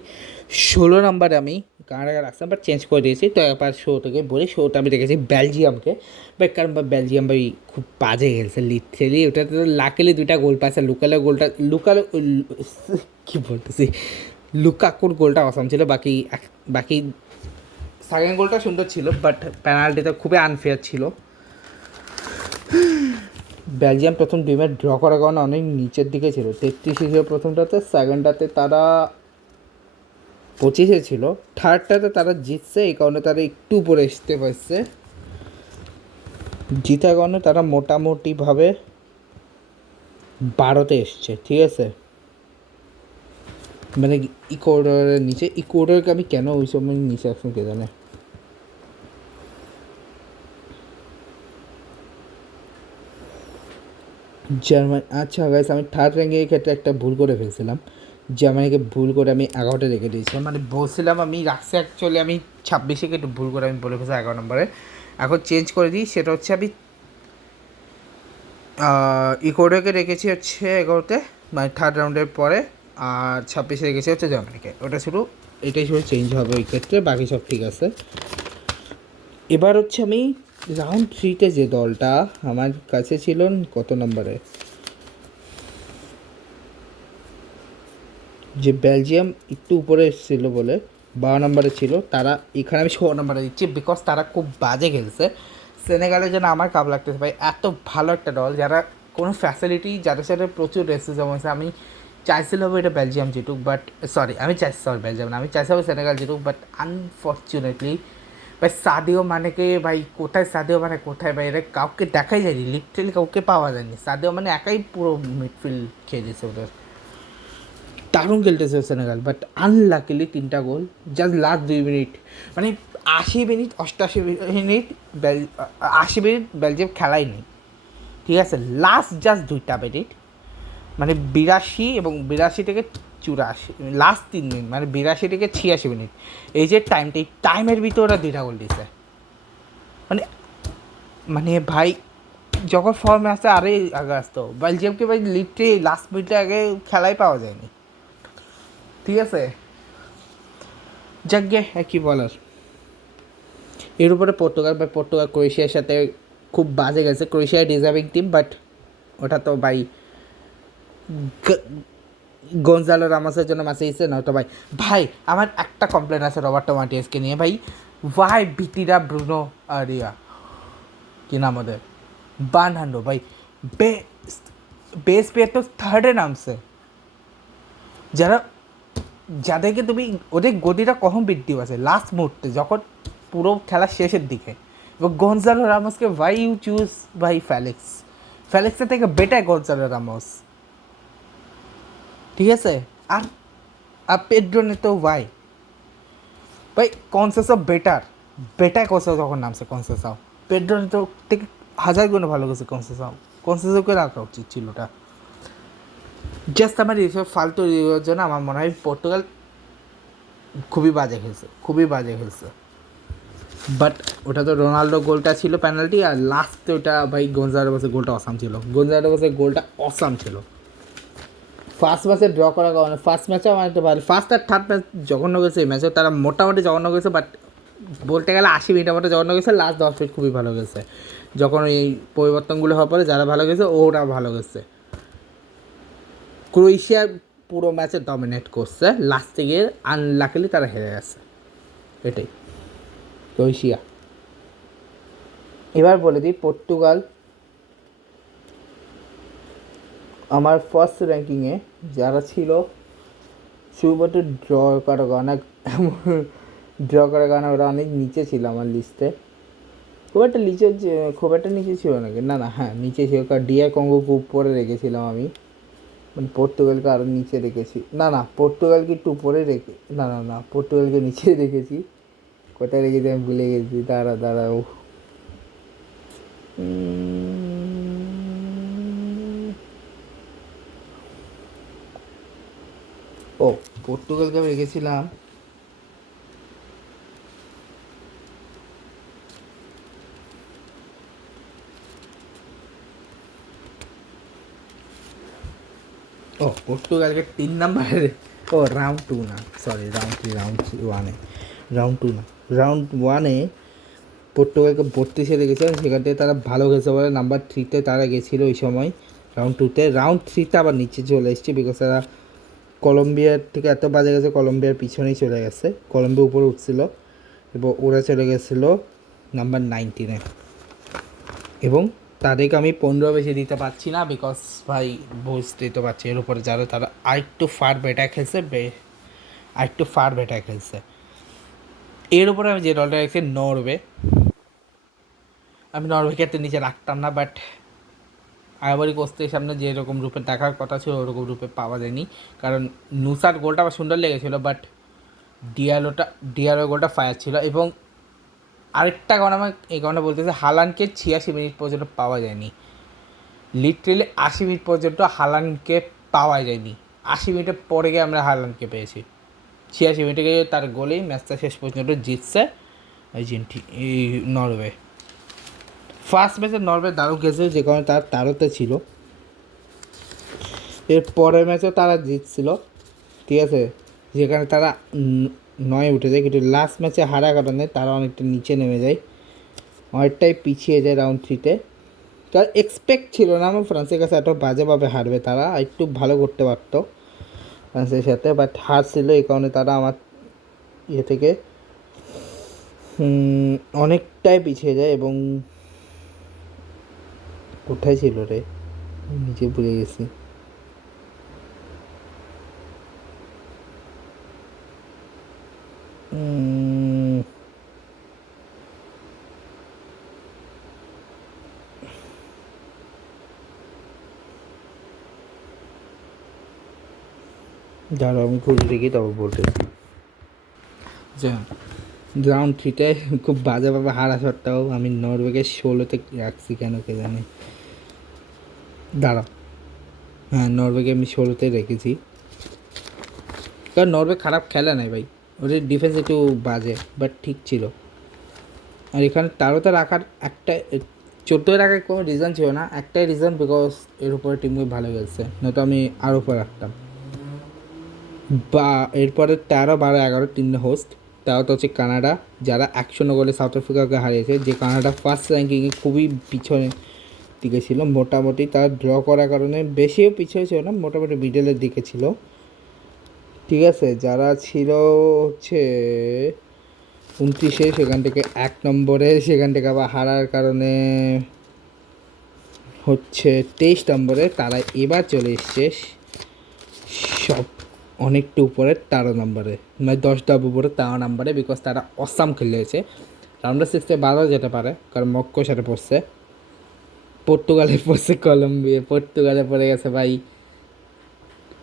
16 নম্বরে আমি কানাডাকে রাখতাম, বাট চেঞ্জ করে দিয়েছি। তো একবার শোটাকে বলি, শোটা আমি রেখেছি বেলজিয়ামকে, বাট কারণ বেলজিয়াম ভাই খুব বাজে খেলছে লিটারেলি। ওটাতে তো লাকিলি 2টা গোল পাইছে, লুকালো কী বলতেছি, লুকাকুর গোলটা অসাম ছিল, বাকি সেকেন্ড গোলটা সুন্দর ছিল, বাট পেনাল্টিটা খুবই আনফেয়ার ছিল। বেলজিয়াম প্রথম 2 ম্যাচ ড্র করার কারণে অনেক নিচের দিকে ছিল, 33 ছিল প্রথমটাতে, সেকেন্ডটাতে তারা 25 ছিল, থার্ডটাতে তারা জিতছে, এই কারণে তারা একটু উপরে আসতে পারছে। জিতার কারণে তারা মোটামুটিভাবে 12তে এসছে, ঠিক আছে। মানে ইকুয়েডরের নিচে, ইকুয়েডরকে আমি কেন ওই সময় নিচে আসলাম কে জানে। জার্মানি, আচ্ছা গাইস আমি থার্ড র্যাঙ্কের ক্ষেত্রে একটা ভুল করে ফেলছিলাম, জার্মানিকে ভুল করে আমি 11টা রেখে দিয়েছিলাম, মানে বলছিলাম আমি রাখছি, অ্যাকচুয়ালি আমি 26কে একটু ভুল করে আমি বলে ফেলছি 11 নম্বরে। এখন চেঞ্জ করে দিই, সেটা হচ্ছে আমি ইকুয়েডরকে রেখেছি হচ্ছে 11তে, মানে থার্ড রাউন্ডের পরে, আর 26 রেখেছি হচ্ছে জার্মানিকে। ওটা শুধু এটাই শুধু চেঞ্জ হবে ওই ক্ষেত্রে, বাকি সব ঠিক আছে। এবার হচ্ছে আমি রাউন্ড 3তে যে দলটা আমার কাছে ছিল, কত নম্বরে, যে বেলজিয়াম একটু উপরে এসেছিল বলে 12 নম্বরে ছিল, তারা এখানে আমি 16 নম্বরে দিচ্ছি, বিকজ তারা খুব বাজে খেলছে। সেনেগালের জন্য আমার কাপ লাগতেছে ভাই, এত ভালো একটা দল, যারা কোনো ফ্যাসিলিটি, যাদের সাথে প্রচুর রেসিজম হয়েছে। আমি চাইছিলাম এটা বেলজিয়াম জিতুক, বাট আমি চাইছি বেলজিয়াম না, আমি চাইছিলাম সেনেগাল জিতুক, বাট আনফর্চুনেটলি ভাই সাদিও মানেকে, ভাই কোথায় সাদিও মানে কোথায় ভাই, এরা কাউকে দেখাই যায়নি, লিটারেলি কাউকে পাওয়া যায়নি। সাদিও মানে একাই পুরো মিডফিল্ড খেয়ে দিয়েছে ওদের। দারুণ খেলতেছে সেনেগাল, বাট আনলাকিলি 3টা গোল জাস্ট লাস্ট 2 মিনিট, মানে 80 মিনিট 88 মিনিট 80 মিনিট বেলজিয়াম খেলাই নেই, ঠিক আছে। লাস্ট জাস্ট 2টা মিনিট, মানে 82 এবং 82 থেকে 84, লাস্ট 3 মিনিট, মানে 82 থেকে 86 মিনিট, এই যে টাইমটা, এই টাইমের ভিতরে ওরা 2টা গোল দিয়েছে। মানে মানে ভাই যখন ফর্মে আসতে আরে আগে আসতো বেলজিয়ামকে, ভাই লিটারেলি লাস্ট মিনিটে আগে খেলাই পাওয়া যায়নি, ঠিক আছে। যাক গে, কী বলার। এর উপরে পর্তুগাল ক্রোয়েশিয়ার সাথে খুব বাজে গেছে, ক্রোয়েশিয়া ডিজার্ভিং টিম, বাট ওটা তো ভাই গনজালো রামোসের জন্য ম্যাচে দিচ্ছে, নয়তো ভাই ভাই আমার একটা কমপ্লেন আছে রবার্টো মার্টিনেজকে নিয়ে ভাই, ভাই বিটিরা ব্রুনো আরিয়া কি নাম ওদের, বানহান্ডো ভাই, বেস প্লেয়ার তো থার্ডে নামছে, যারা যাদেরকে তুমি, ওদের গতিটা কখন বৃদ্ধি পাচ্ছে লাস্ট মুহূর্তে, যখন পুরো খেলার শেষের দিকে। এবং গনজালো রামোসকে ভাই ইউ চুজ ভাই ফেলিক্সের থেকে বেটার গনজালো রামোস, ঠিক আছে। আর আর পেড্রো নেতো ভাই কনসেসাও বেটার কনসেসাও যখন নামছে, কনসেসাও পেড্রো নেতো থেকে 1000 গুণে ভালো গেছে। কনসেসাওকে রাখা উচিত ছিল ওটা। জাস্ট আমার রিভিউ ফালতু রিভিউর জন্য আমার মনে হয় পর্তুগাল খুবই বাজে খেলছে। বাট ওটা তো রোনাল্ডো গোলটা ছিল পেনাল্টি, আর লাস্টে ওটা ভাই গনজালো রামোসের গোলটা অসাম ছিল। ফার্স্ট ম্যাচে ড্র করার কারণে, ফার্স্ট ম্যাচে আমার একটু ভালো, ফার্স্ট আর থার্ড ম্যাচ জঘন্য গেছে, এই ম্যাচেও তারা মোটামুটি জঘন্য গেছে, বাট বলতে গেলে 80 মিনিটের মতো জঘন্য গেছে, লাস্ট 10 মিনিট খুবই ভালো গেছে। যখন এই পরিবর্তনগুলো হওয়ার পরে যারা ভালো গেছে ওরা ভালো গেছে। ক্রোয়েশিয়া পুরো ম্যাচে ডমিনেট করছে, লাস্টে গিয়ে আনলাকিলি তারা হেরে গেছে, এটাই ক্রোয়েশিয়া। এবার বলে দিই পর্তুগাল আমার ফার্স্ট র্যাঙ্কিংয়ে যারা ছিল শুধুমাত্র করার কারণে করার কারণে ওরা অনেক নিচে ছিল আমার লিস্টে। খুব একটা নিচে ছিল নাকি, না হ্যাঁ নিচে ছিল, কারণ ডিআর কঙ্গোকে উপরে রেখেছিলাম আমি, মানে পর্তুগালকে আরও নিচে রেখেছি। পর্তুগালকে একটু উপরে রেখে পর্তুগালকে নিচে রেখেছি। কোথায় রেখেছি আমি ভুলে গেছি, দাঁড়াও ও পর্তুগালকে আমি রেখেছিলাম পর্তুগালকে 3 নাম্বারে। রাউন্ড 2 না, সরি রাউন্ড 1-এ পর্তুগালকে 32-এ রেখেছিলাম। সেখান থেকে তারা ভালো গেছে বলে নাম্বার 3-তে তারা গেছিলো ওই সময়। রাউন্ড 2-তে, রাউন্ড 3-তে আবার নিচে চলে এসেছে, বিকজ তারা কলম্বিয়ার থেকে এত বাজে গেছে, কলম্বিয়ার পিছনেই চলে গেছে। কলম্বিয়া উপরে উঠছিল এবং ওরা চলে গেছিলো নাম্বার 19-এ। এবং তাদেরকে আমি 15 বেশি দিতে পারছি না, বিকজ ভাই বুঝতেই তো পারছি এর উপরে যারা তারা আরেকটু ফার বেটার খেলছে। এর উপরে আমি যে দলটা রেখেছি নরওয়ে, আমি নরওয়েকে এত নিচে রাখতাম না, বাট আইভরি কোস্টের সামনে যেরকম রূপে দেখার কথা ছিল ওরকম রূপে পাওয়া যায়নি। কারণ নুসার গোলটা আমার সুন্দর লেগেছিলো, বাট ডিআরও গোলটা ফায়ার ছিল। এবং আরেকটা কারণ আমার এই কারণে বলতেছে, হালানকে 86 মিনিট পর্যন্ত পাওয়া যায়নি, লিটারেলি 80 মিনিট পর্যন্ত হালানকে পাওয়া যায়নি। 80 মিনিটের পরে গিয়ে আমরা হালানকে পেয়েছি। 86 মিনিটে গিয়ে তার গোলেই ম্যাচটা শেষ পর্যন্ত জিতছে এই নরওয়ে। ফার্স্ট ম্যাচে নরওয়ে দারুণ খেলছে, যে কারণে তার তারতে ছিল। এর পরের ম্যাচেও তারা জিতছিল, ঠিক আছে, যেখানে তারা 9 উঠে যায়, কিন্তু লাস্ট ম্যাচে হারার কারণে তারা অনেকটা নিচে নেমে যায়, অনেকটাই পিছিয়ে যায় রাউন্ড 3-তে। তার এক্সপেক্ট ছিল না আমার ফ্রান্সের কাছে এত বাজেভাবে হারবে, তারা একটু ভালো করতে পারতো ফ্রান্সের সাথে, বাট হারছিল। এই কারণে তারা আমার থেকে অনেকটাই পিছিয়ে যায়। এবং কোথায় ছিল রে, নিজে ভুলে গেছি। যারা আমি খুঁজে দেখি তবে বলতেছি। রাউন্ড 3-তে খুব বাজেভাবে হারা সত্ত্বেও আমি নরওয়েকে 16-তে রাখছি, কেন কে জানি। নরওয়েকে আমি 16-তে রেখেছি, কারণ নরওয়ে খারাপ খেলে নাই ভাই, ওদের ডিফেন্স একটু বাজে, বাট ঠিক ছিল। আর এখানে 13-তে রাখার একটা 14-এ রাখার কোনো রিজন ছিল না, একটাই রিজন, বিকজ এর উপরে টিমগুলো ভালো খেলছে, নয়তো আমি আরও উপরে রাখতাম। বা এরপরে 13, 12, 11 তিনটে হোস্ট। তাও তো হচ্ছে কানাডা, যারা 100 গোলে সাউথ আফ্রিকাকে হারিয়েছে, যে কানাডা ফার্স্ট র্যাঙ্কিংয়ে খুবই পিছনে দিকে ছিল। মোটামুটি তারা ড্র করার কারণে বেশিও পিছিয়ে ছিল না, মোটামুটি মিডলের দিকে ছিল, ঠিক আছে। যারা ছিল হচ্ছে 29-এ, সেখান থেকে 1 নম্বরে, সেখান থেকে আবার হারার কারণে হচ্ছে 23 নম্বরে, তারা এবার চলে এসছে সব অনেকটা উপরে 13 নম্বরে, মানে 10টা উপরে 13 নম্বরে, বিকজ তারা অসাম খেলেছে। রাউন্ড 6-এ বারো যেতে পারে, কারণ মক্কোর সাথে পড়ছে, পর্তুগালে পড়ছে, পর্তুগালে পড়ে গেছে ভাই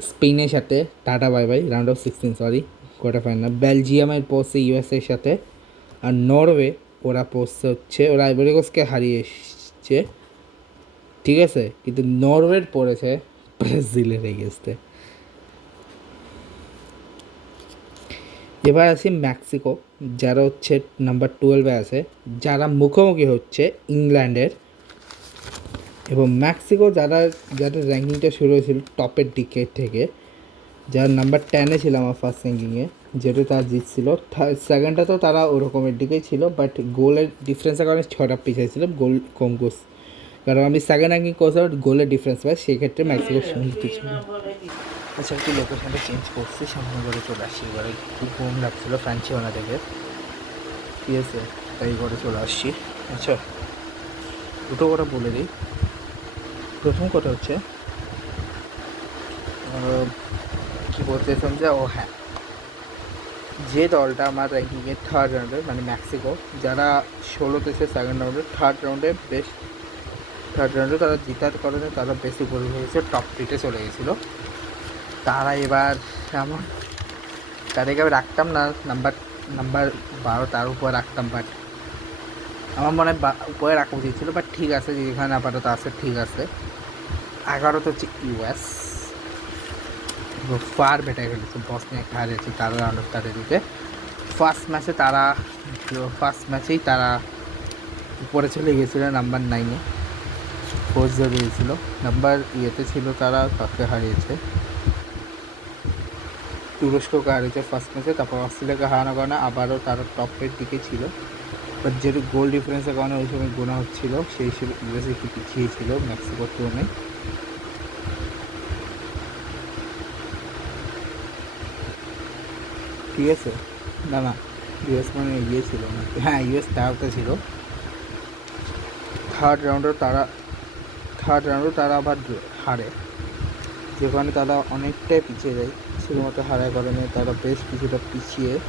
স্পেনের সাথে, tata bye bye, round of 16, sorry quarter final. বেলজিয়ামের পড়ছে ইউএসএর সাথে, আর নরওয়ে ওরা পড়ছে হচ্ছে, ওরা আইভরি কোস্টকে হারিয়ে এসছে, ঠিক আছে, কিন্তু নরওয়ের পড়েছে ব্রাজিলের এগেনস্টে। এবার আসি মেক্সিকো, যারা হচ্ছে নাম্বার 12-এ আছে, যারা মুখোমুখি হচ্ছে ইংল্যান্ডের। এবং মেক্সিকো যাদের র্যাঙ্কিংটা শুরু হয়েছিল টপের দিকে থেকে, যার নাম্বার 10-এ ছিল আমার ফার্স্ট র্যাঙ্কিংয়ে, যেটা তারা জিতছিল। সেকেন্ডটা তো তারা ওরকমের দিকেই ছিল, বাট গোলের ডিফারেন্সের কারণে 6টা পিছিয়ে ছিল, গোল কম করছে, কারণ আমি সেকেন্ড র্যাঙ্কিং করছি গোলের ডিফারেন্স পাই, সেক্ষেত্রে মেক্সিকোর সঙ্গে ছিল। আচ্ছা, একটু লোকেশনটা চেঞ্জ করছি, সামনে করে চলে আসছি। এবারে খুব ঘুম লাগছিলো ফ্রান্সিওনা থেকে, ঠিক আছে, তাই করে চলে আসছি। আচ্ছা, দুটো কথা বলে দিই। প্রথম কথা হচ্ছে কী বলতেছিলাম যে ও হ্যাঁ, যে দলটা আমার র্যাঙ্কিংয়ে থার্ড রাউন্ডে মানে মেক্সিকো, যারা 16তে এসে সেকেন্ড রাউন্ডে থার্ড রাউন্ডে তারা জেতার কারণে তারা বেশি উপরে হয়েছে, টপ 3-তে চলে গেছিলো। তারা এবার এমন, তাদেরকে আমি রাখতাম না নাম্বার 12, তার উপরে রাখতাম, বাট আমার মনে হয় উপরে রাখা উচিত ছিল, বাট ঠিক আছে, যেখানে আপাতত আছে ঠিক আছে। 11তে হচ্ছে ইউএস, ফার বেটার খেলেছে, বসনিয়াকে হারিয়েছে তারা রাউন্ড অফ 32-তে। ফার্স্ট ম্যাচেই তারা উপরে চলে গিয়েছিলো নাম্বার 9-এ, 4-0 গিয়েছিলো। নাম্বার ইয়েতে ছিল তারা, কাকে হারিয়েছে, তুরস্ককে হারিয়েছে ফার্স্ট ম্যাচে, তারপর অস্ট্রেলিয়াকে হারানোর কারণে আবারও তারা টপের দিকে ছিল, বাট যেহেতু গোল ডিফারেন্সের কারণে ওই সময় গোনা হচ্ছিল, সেই হিসেবে ইউএস একটু পিছিয়ে ছিল মেক্সিকোর তুলনায়। ঠিক আছে, না ইউএস মানে এগিয়ে ছিল না, হ্যাঁ ইউএস তারতে ছিল। থার্ড রাউন্ডে তারা আবার হারে, যেখানে তারা অনেকটাই পিছিয়ে যায়, শুধুমাত্র হারার কারণে তারা বেশ কিছুটা পিছিয়ে যায়,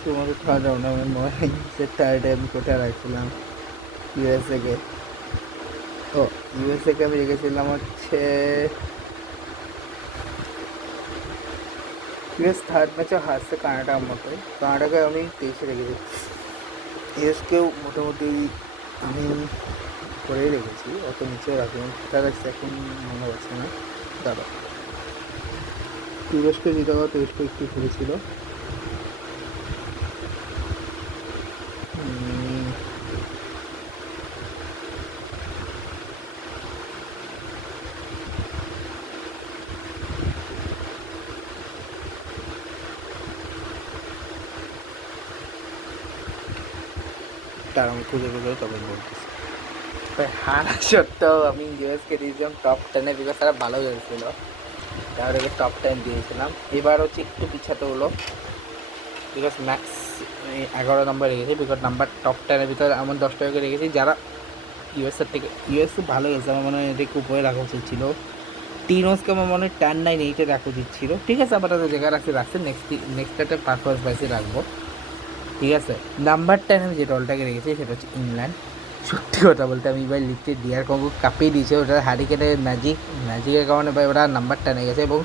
শুধুমাত্র থার্ড রাউন্ডে। আমার মনে হয় যে থার্ডে আমি কোথায় রাখছিলাম ইউএসএকে, ইউএসএকে আমি রেখেছিলাম হচ্ছে, ইউএস থার্ড ম্যাচে হারছে কানাডার মতো, কানাডাকে আমি 23-এ রেখেছি। ইউএসকেও মোটামুটি আমি করেই রেখেছি, অত নিচেও রাখিনি, তারা সেকেন্ড মনে হচ্ছে না। দাদা তুরস্ক জিতাবার, তুরস্ক একটু ঘুরেছিল। তার আমি খুঁজে তবে বলতেছি, হারা সত্ত্বেও আমি ইউএসকে দিয়েছিলাম টপ 10-এ, বিকজ তারা ভালো খেলছিল, তাদেরকে টপ 10 দিয়েছিলাম। এবার হচ্ছে একটু পিছাতে হলো, বিকজ ম্যাক্স 11 নম্বর রেখেছি, বিকজ নাম্বার টপ 10-এর ভিতরে এমন 10টাকে রেখেছি যারা ইউএসএর থেকে, ইউএসএ ভালো গেছে, আমার মনে হয় এদেরকে উপরে রাখা উচিত ছিল। টিনোসকে আমার মনে হয় 10, 9, 8-এ রাখা উচিত ছিল। ঠিক আছে, আবার তাদের জায়গায় রাখছে, নেক্সটটাতে পারফরমেন্স বাইসে রাখবো। ঠিক আছে, নাম্বার 10 আমি যে দলটাকে রেখেছি সেটা হচ্ছে ইংল্যান্ড। সত্যি কথা বলতে আমি এবার লিখতে ডিআর কঙ্গো কাঁপিয়ে দিয়েছে, ওটা হ্যারিকেনের ম্যাজিকের কারণে ভাই ওরা নাম্বার 10-এ গেছে, এবং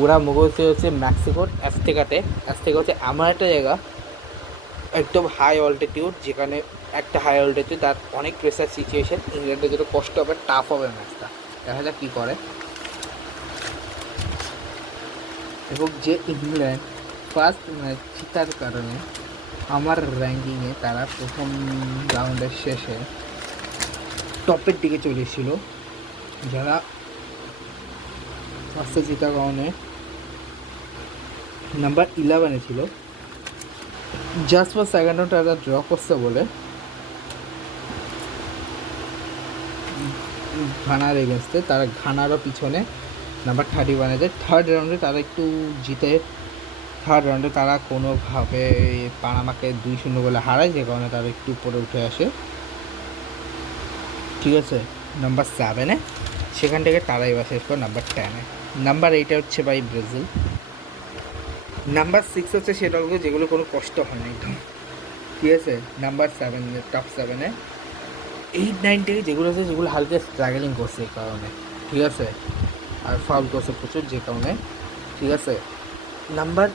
ওরা মুখোমুখি হচ্ছে মেক্সিকোর অ্যাজটেকা হচ্ছে আমার একটা জায়গা, একদম হাই অল্টিটিউড, যেখানে একটা হাই অল্টিটিউড, তার অনেক প্রেসার সিচুয়েশন, ইংল্যান্ডের যত কষ্ট হবে, টাফ হবে ম্যাচটা, দেখা যাক কী করে। এবং যে ইংল্যান্ড ফার্স্ট ম্যাচ জেতার কারণে আমার র্যাঙ্কিংয়ে তারা প্রথম রাউন্ডের শেষে টপের দিকে চলে এসেছিলো, যারা ফার্স্টে জেতার কারণে নাম্বার 11-এ ছিল। জাস্ট ফর সেকেন্ড রাউন্ড তারা ড্র করছে বলে ঘানার এগেনস্টে, তারা ঘানারও পিছনে নাম্বার 31-এ যায়। থার্ড রাউন্ডে তারা একটু জিতে, থার্ড রাউন্ডে তারা কোনোভাবে পানামাকে 2-0 বলে হারায়, যে কারণে তারা একটু উপরে উঠে আসে। ঠিক আছে, নাম্বার 7-এ, সেখান থেকে তারা এবার শেষ করে নাম্বার 10-এ। নাম্বার 8-এ হচ্ছে ভাই ব্রাজিল। নাম্বার 6 হচ্ছে সে দলগুলো যেগুলো কোনো কষ্ট হয় না একদম। ঠিক আছে, নাম্বার 7-এ, টপ 7-এ 8, 9 থেকে যেগুলো আছে, যেগুলো হালকা স্ট্রাগলিং করছে এই কারণে। ঠিক আছে, আর ফাউল করছে প্রচুর যে কারণে। ঠিক আছে, নাম্বার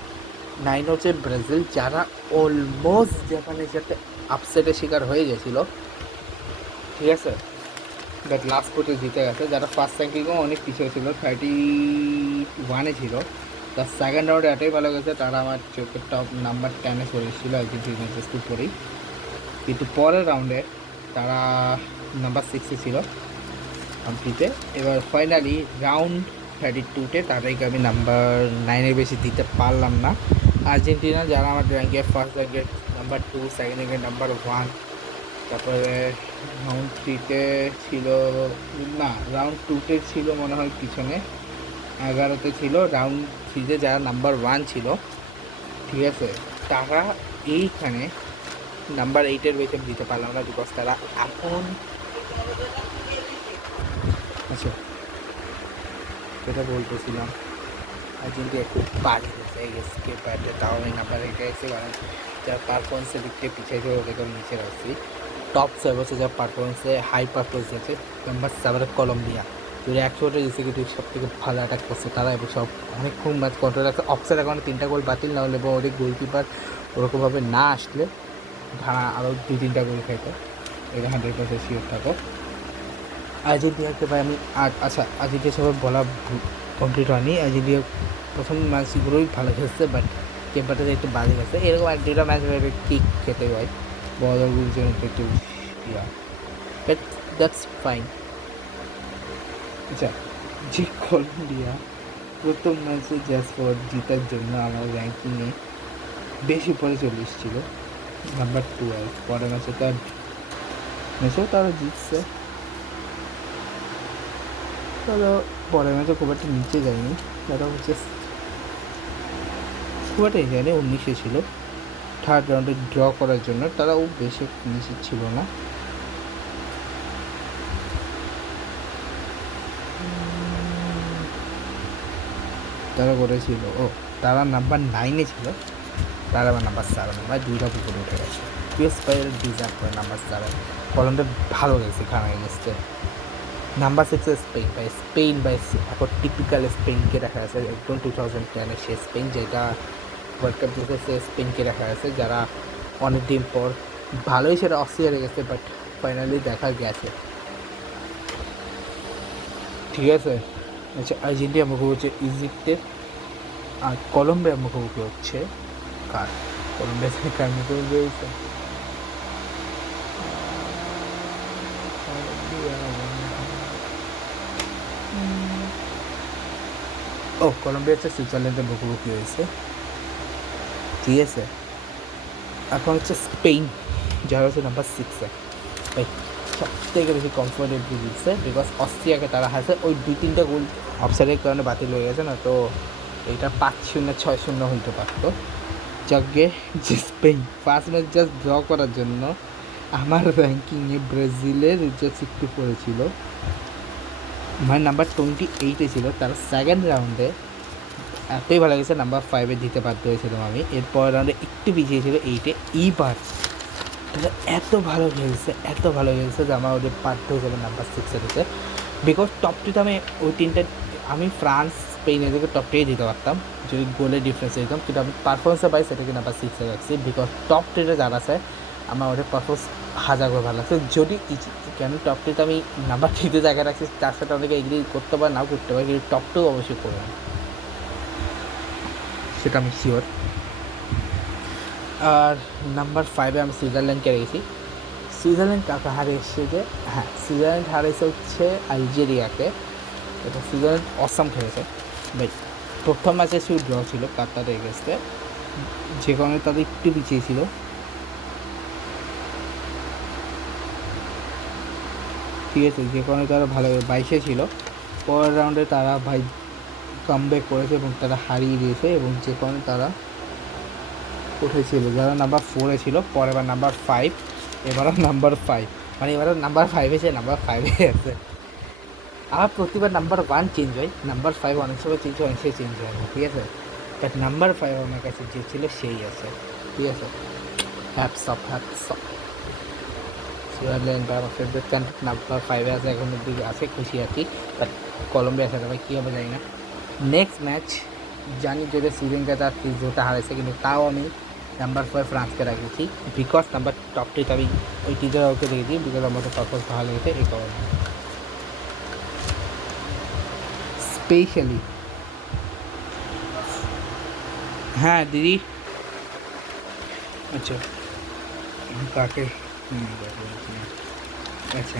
9 হচ্ছে ব্রাজিল, যারা অলমোস্ট জাপানের সাথে আপসেটের শিকার হয়ে গেছিলো। ঠিক আছে, বাট লাস্ট কোর্টে জিতে গেছে। যারা ফার্স্ট র্যাঙ্কিংও অনেক পিছিয়ে ছিল, 31-এ ছিল, তার সেকেন্ড রাউন্ডে এতই ভালো গেছে, তারা আমার চোখের টপ নাম্বার 10-এ চলে এসেছিলো একদিন 3 ম্যাচেস পরেই। কিন্তু পরের রাউন্ডে তারা নাম্বার 6-এ ছিল কমপ্লিটে। এবার ফাইনালি রাউন্ড 32-তে তাদেরকে আমি নাম্বার 9-এর বেশি দিতে পারলাম না। আর্জেন্টিনা, যারা আমার র্যাঙ্কে ফার্স্ট র্যাঙ্কের নাম্বার 2, সেকেন্ড র্যাঙ্কের নাম্বার 1, তারপরে রাউন্ড 3-তে ছিল না, রাউন্ড 2-তে ছিল মনে হয় পিছনে, 11-তে ছিল। রাউন্ড 3-তে যারা নাম্বার 1 ছিল, ঠিক আছে, তারা এইখানে নাম্বার 8-এর বেশি আমি দিতে পারলাম না, বিকজ তারা এখন আচ্ছা যেটা বলতেছিলাম আর্জেন্টিনা একটু বাজে গেছে ব্যাটে, তাও আমি নাম্বার 8-এ গেছি, কারণ যার পারফরমেন্সের দিক থেকে পিছিয়ে ছিল ওদেরকে নিচে রাখছি। টপ 7 হচ্ছে যার পারফরমেন্সে হাই পারফরমেন্স আছে নাম্বার 7 কলম্বিয়া, যদি 100টা এক্সিকিউটিভ সব থেকে ভালো অ্যাটাক করছে তারা, এবং সব অনেকক্ষণ ম্যাচ কন্ট্রোল রাখছে। অফসাইড অ্যাকাউন্টে 3টা গোল বাতিল না হলে এবং ওদের গোলকিপার ওরকমভাবে না আসলে ভাড়া আরও 2-3টা গোল খাইতো, এটা 100% শিওর থাকো। আর্জেন্টিনাকে ভাই আমি আচ্ছা আর্জেন্টিনা সবাই বলা কমপ্লিট হয়নি। আর্জেন্টিনা প্রথম ম্যাচগুলোই ভালো খেলছে, বাট কেপারটা একটু বাজে গেছে, এরকম 1-2টা ম্যাচ কিক খেতে হয় বদলগুলোর জন্য একটু ইয়া, বাট দ্যাটস ফাইন। আচ্ছা যে কলম্বিয়া প্রথম ম্যাচে জাস্ট ফর জিতার জন্য আমার র্যাঙ্কিংয়ে বেশি উপরে চলে এসেছিলো, নাম্বার 12। পরের ম্যাচেও তারা জিতছে, তারা পরের ম্যাচে খুব একটা নিচে যায়নি, তারা হচ্ছে খুব একটা এখানে 19-এ ছিল। থার্ড রাউন্ডে ড্র করার জন্য তারাও বেশি নিচে ছিল না। তারা করেছিল তারা নাম্বার 9-এ ছিল, তারা আবার নাম্বার 7 নাম্বার 2টা পুকুরে উঠে গেছে। পিএস পাইয়ের ডিজার্ভ করে নাম্বার 7। কলম্বিয়া ভালো গেছে খানা গেছে। নাম্বার 6-এ স্পেন বাই এখন টিপিক্যাল স্পেনকে দেখা গেছে একদম 2010-এর সে স্পেন, যেটা ওয়ার্ল্ড কাপ জিতেছে স্পেনকে দেখা গেছে, যারা অনেক দিন পর ভালোই সেটা অস্ট্রেলিয়া গেছে, বাট ফাইনালি দেখা গেছে। ঠিক আছে, আচ্ছা আর্জেন্টিনা মুখোমুখি হচ্ছে ইজিপ্টের, আর কলম্বিয়ার মুখোমুখি হচ্ছে কার? কলম্বিয়া থেকে কার মুখোমুখি হয়েছে? কলম্বিয়া হচ্ছে সুইজারল্যান্ডের মুখোমুখি হয়েছে। ঠিক আছে, এখন হচ্ছে স্পেন, যারা হচ্ছে নাম্বার 6-এ। ভাই সব থেকে বেশি কমফোর্টেবলি জিতছে, বিকজ অস্ট্রিয়াকে তারা হাসে ওই 2-3টা গোল অফসাইডের কারণে বাতিল হয়ে গেছে না, তো এটা 5-0 6-0 হইতে পারতো। যাকে যে Spain first match just draw করার জন্য আমার র্যাঙ্কিংয়ে ব্রাজিলের জাস্ট একটু পড়েছিল, মানে নাম্বার 28-এ ছিল, তারা সেকেন্ড রাউন্ডে এতই ভালো গেছে নাম্বার 5-এ দিতে বাধ্য হয়েছিলাম আমি। এরপর রাউন্ডে একটু পিছিয়ে ছিল 8-এ, এইবার তারা এত ভালো খেলছে যে আমার ওদের বাধ্য হয়েছিল নাম্বার 6-এ দিতে, বিকজ টপ 2-তে আমি ওই তিনটে আমি ফ্রান্স স্পেন এদেরকে টপ 2-এ দিতে পারতাম যদি গোলের ডিফারেন্স দিতাম, কিন্তু আমি পারফরমেন্সে পাই সেটাকে নাম্বার 6-এ রাখছি, বিকজ টপ 2-তে যারা আছে আমার ওদের পারফরমেন্স হাজার করে ভালো লাগছে। যদি কেন টপ 2-তে আমি নাম্বার 3-তে জায়গায় রাখছি, তার সাথে অনেকে এগ্রি করতে পারে নাও করতে পারে, কিন্তু টপ 2 অবশ্যই করবে না, সেটা আমি শিওর। আর নাম্বার 5-এ আমি সুইজারল্যান্ডকে রেখেছি। সুইজারল্যান্ড কাকে হারিয়েছে যে, হ্যাঁ সুইজারল্যান্ড হারিয়েছে হচ্ছে আলজেরিয়াকে, এটা সুইজারল্যান্ড অসাম খেলেছে। বাট প্রথম ম্যাচে শুধু ড্র ছিল কাতারের এগেন্স্টে, যে কারণে তাদের একটু পিছিয়ে ছিল। ঠিক আছে, যে কারণে তারা ভালো 22-এ ছিল, পরের রাউন্ডে তারা ভাই কামব্যাক করেছে এবং তারা হারিয়ে দিয়েছে, এবং যে কারণে তারা উঠেছিল, যারা নাম্বার 4-এ ছিল, পরে এবার নাম্বার 5, এবারও নাম্বার 5, মানে এবারও নাম্বার 5-এ সে নাম্বার 5-এ আছে। আর প্রতিবার নাম্বার 1 চেঞ্জ হয়, নাম্বার 5 অনেক সময় চেঞ্জ হয়, অনেক সময় চেঞ্জ হয় না, ঠিক আছে, বাট নাম্বার 5 আমার কাছে যে ছিল সেই আছে। ঠিক আছে, হ্যাপস অফ সুইজারল্যান্ড বা আমার ফেভারিট কান্ট্রি নাম্বার 5-এ আছে, এখন দিকে আছে, খুশি আছি। বাট কলম্বিয়া সাথে ভাই কী হবে জানি না। নেক্সট ম্যাচ জানি যদি শ্রীলঙ্কা তার ফিজোটা হারাইছে, কিন্তু তাও আমি নাম্বার 4 ফ্রান্সকে রাখেছি, বিকজ নাম্বার টপ 2-তে আমি ওই টিজার ওকে রেখেছি, বিকজ আমাদের পারফরমেন্স ভালো লেগেছে এই কারণে। স্পেশালি হ্যাঁ দিদি, আচ্ছা কাকে আচ্ছা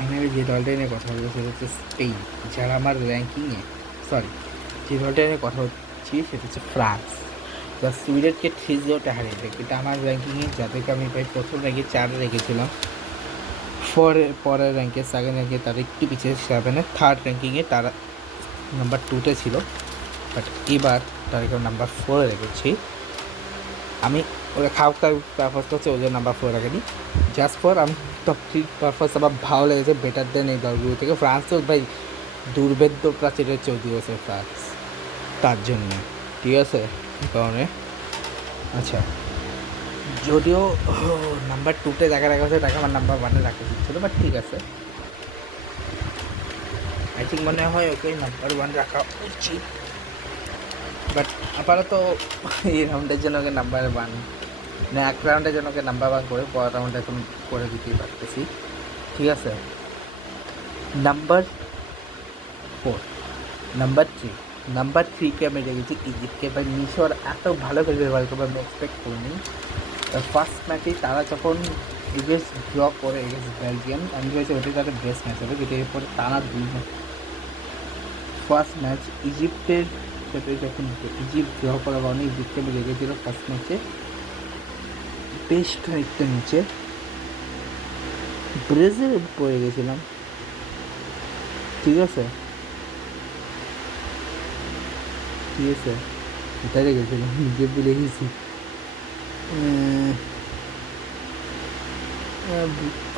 আমি যে দলটা নিয়ে কথা বলবো সেটা হচ্ছে স্পেন, যারা আমার র্যাঙ্কিংয়ে যে দলটা নিয়ে কথা হচ্ছি সেটা হচ্ছে ফ্রান্স, যা সুইডেনকে 3-0 হারিয়েছে, কিন্তু আমার র্যাঙ্কিংয়ে যাদেরকে আমি প্রায় প্রথম র্যাঙ্কে 4 রেখেছিলাম, পরের র্যাঙ্কে সেকেন্ড র্যাঙ্কে তারা একটু পিছিয়ে 7-এ, থার্ড র্যাঙ্কিংয়ে তারা নাম্বার 2-তে ছিল, বাট এবার তাদেরকে নাম্বার 4-এ রেখেছি। আমি ওরা খাওয়ার পারপাসটা হচ্ছে ওদের নাম্বার 4 রাখেনি, জাস্ট ফর আমি টপ 3 পারপাস আমার ভালো লেগেছে বেটার দেন এই দলগুলো থেকে। ফ্রান্স তো ভাই দুর্ভেদ্য প্রাচীরের চৌধুরী আছে ফ্রান্স, তার জন্য ঠিক আছে এই কারণে। আচ্ছা, যদিও নাম্বার 2তে দেখা রাখা হচ্ছে, তাকে আমার নাম্বার 1-এ রাখতে দিচ্ছিলো, বাট ঠিক আছে, আই থিঙ্ক মনে হয় ওকে নাম্বার 1 রাখা উচিত। বাট আপাতত এই রাউন্ডের জন্য ওকে নাম্বার 1 মানে এক রাউন্ডের জন্য ওকে নাম্বার 1 করে পরের রাউন্ডে এখন করে দিতেই পারতেছি, ঠিক আছে। নাম্বার 4, নাম্বার 3কে আমি রেখেছি ইজিপ্টকে। ভাই মিশর এত ভালো খেলবে ওয়ার্ল্ড কাপ আমি এক্সপেক্ট করিনি। ফার্স্ট ম্যাচেই তারা যখন এগেন্স্ট ড্র করে এগেন্স্ট বেলজিয়াম, আমি ভেবেছি ওটাই তাদের বেস্ট ম্যাচ হবে, কিন্তু এরপরে টানা 2 ম্যাচ। ফার্স্ট ম্যাচ ইজিপ্টের সাথে যখন ইজিপ্ট ড্র করার কারণে ইজিপ্টকে আমি রেখেছিল ফার্স্ট ম্যাচে বেশ খানিকটা নিচে। ব্রাজিল পড়ে গেছিলাম, ঠিক আছে ঠিক আছে, কোথায় রেখেছিলাম নিজে ভুলে গেছি।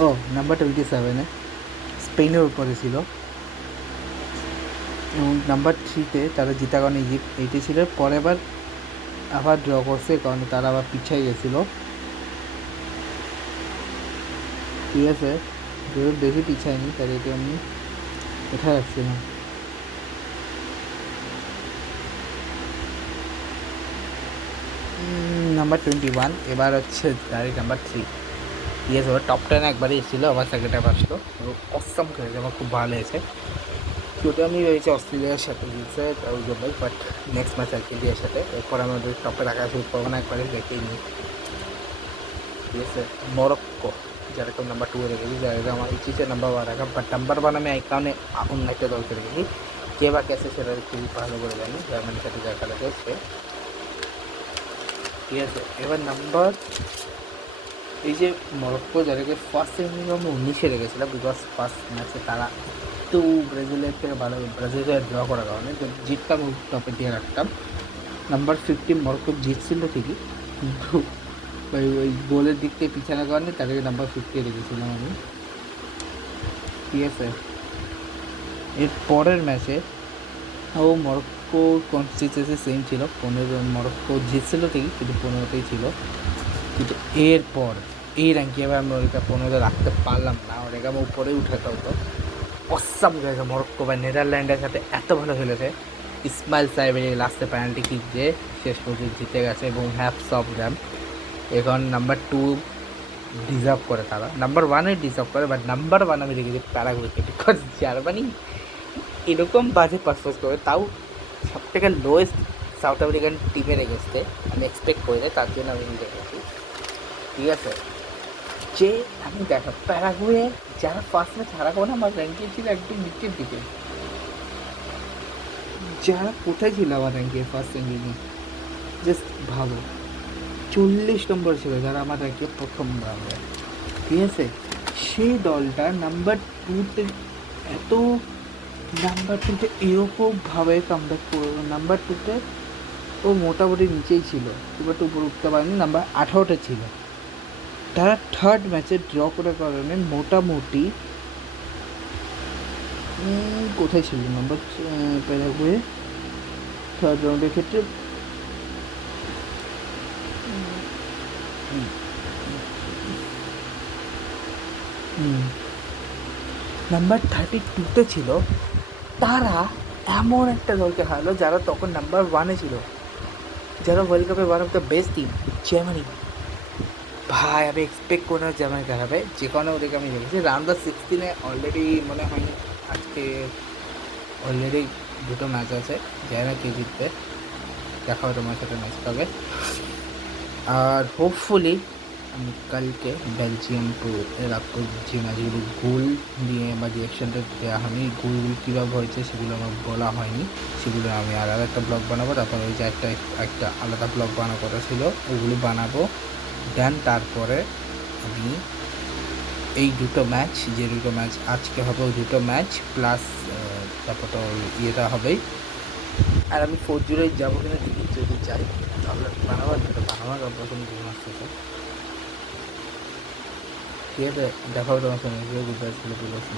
ও নাম্বার 27-এ স্পেনের উপরে ছিল, এবং নাম্বার 3-তে তারা জিতা কারণে ইজিপ্ট 80 ছিল। পরের বার আবার ড্র করছে কারণ তারা আবার পিছিয়ে গেছিলো, ঠিক আছে। বেশি পিছায়নি, তাদেরকে আমি কোথায় রাখছিলাম, নাম্বার 21। এবার হচ্ছে ডাইরেক্ট নাম্বার 3, ঠিক আছে। ওরা টপ 10 একবারই এসেছিলো, আবার সেকেন্ড টাইম আসলো, অসাম খেলেছে, আমার খুব ভালো লেগেছে। যেটা আমি রয়েছে অস্ট্রেলিয়ার সাথে জিতছে ওই জন্যই, বাট নেক্সট ম্যাচ আর ইন্ডিয়ার সাথে, এরপর আমাদের টপে রাখা শুরু করবো না, একবারে দেখেই নিই, ঠিক আছে। মরক্কো, যেরকম নাম্বার 2 রেখেছি, যারা আমার ইচ্ছে নাম্বার 1 রাখা, বাট নাম্বার 1 আমি এই কারণে অন্য একটা দলকে রেখেছি, কে বা কেসে সেটা খুবই ভালো করে জানি, জার্মানির সাথে যা খেলা করছে, ঠিক আছে। এবার নাম্বার, এই যে মরক্কো যাদেরকে ফার্স্ট সেমিফাইনালে আমি 19-এ রেখেছিলাম, বিকজ ফার্স্ট ম্যাচে তারা একটু ব্রাজিলের থেকে ভালো, ব্রাজিলের ড্র করার কারণে জিততাম, টপে দিয়ে রাখতাম। নাম্বার 15 মরক্কো জিতছিল ঠিকই, কিন্তু ওই গোলের দিক থেকে পিছানোর কারণে তাদেরকে নাম্বার 50 রেখেছিলাম আমি, ঠিক আছে। এর পরের ম্যাচে মরক্কো কনসিস্টেন্সি সেম ছিল, 15 মরক্কো জিতছিল ঠিকই, কিন্তু 15তেই ছিল। কিন্তু এরপর এই র্যাঙ্কে এবার আমি ওইটা 15 রাখতে পারলাম না, ওটাকে আমি উপরেই উঠাতে হতো। অসাম খেলেছে মরক্কো, বা নেদারল্যান্ডের সাথে এত ভালো খেলেছে। ইসমাইল সাহেবের এই লাস্টে পেনাল্টি কিক দিয়ে শেষ পর্যন্ত জিতে গেছে, এবং হ্যাপস অফ দ্যাম। এখন নাম্বার 2 ডিজার্ভ করে, তারা নাম্বার 1-এ ডিজার্ভ করে, বাট নাম্বার 1 আমি রেখেছি প্যারাগুয়েকে, বিকজ জার্মানি এরকম বাজে পারফর্স করে, তাও সব থেকে লোয়েস্ট সাউথ আফ্রিকান টিমের এগেন্স্টে আমি এক্সপেক্ট করি না, তার জন্য আমি রেখেছি, ঠিক আছে। যে আমি দেখা প্যারাগুয়ে যারা ফার্স্ট ম্যাচ হারা করে আমার র্যাঙ্কিং ছিল একদম নিচের দিকে, যারা কোথায় ছিল আমার র্যাঙ্কে ফার্স্ট র্যাঙ্কিংয়ে, জাস্ট ভাবো 40 নম্বর ছিল যারা আমার র্যাঙ্কে প্রথম রাউন্ডে, ঠিক আছে। সেই দলটা নাম্বার 2-তে এত, নাম্বার 2-তে এরকমভাবে কামব্যাক করলো, নাম্বার 2-তে ও মোটামুটি নিচেই ছিল, খুব একটা উপরে উঠতে পারেনি, নাম্বার 18-তে ছিল। তারা থার্ড ম্যাচে ড্র করার কারণে মোটামুটি কোথায় ছিল নাম্বার প্যারাগুয়ে থার্ড রাউন্ডের ক্ষেত্রে, নাম্বার 32-তে ছিল। তারা এমন একটা দলকে হারালো যারা তখন নাম্বার 1-এ ছিল, যারা ওয়ার্ল্ড কাপে one of the best team, Germany. ভাই আমি এক্সপেক্ট করি না জার্মানি হারাবে, যে কারণে ওদেরকে আমি রেখেছি রাউন্ড অফ 16-এ। অলরেডি মনে হয় আজকে অলরেডি 2টো ম্যাচ আছে, যাই না কে জিতবে, দেখা হবে তোমার সাথে ম্যাচ হবে। আর হোপফুলি আমি কালকে বেলজিয়াম রাখবো, যে ম্যাচগুলো গোল নিয়ে বা ডিরেকশনটা দেওয়া হয়নি, গোলগুলো কীভাবে হয়েছে সেগুলো আমার বলা হয়নি, সেগুলো আমি আলাদা একটা ব্লগ বানাবো। তারপর ওই যে একটা আলাদা ব্লগ বানানোর কথা ছিল, ওগুলো বানাবো। দেন তারপরে আমি এই 2টো ম্যাচ, যে 2টো ম্যাচ আজকে হবে, ওই 2টো ম্যাচ প্লাস তারপর তো ইয়েটা হবেই। আর আমি 4 জুলাই যাবো কিনা দেখি, যদি যাই তাহলে বানাবো, যেটা বানাবার এখন ঘুম আসতেছে। ঠিক আছে, দেখা হবে তোমার সঙ্গে, গিয়ে গুড বাই স্কুলে পরিদর্শন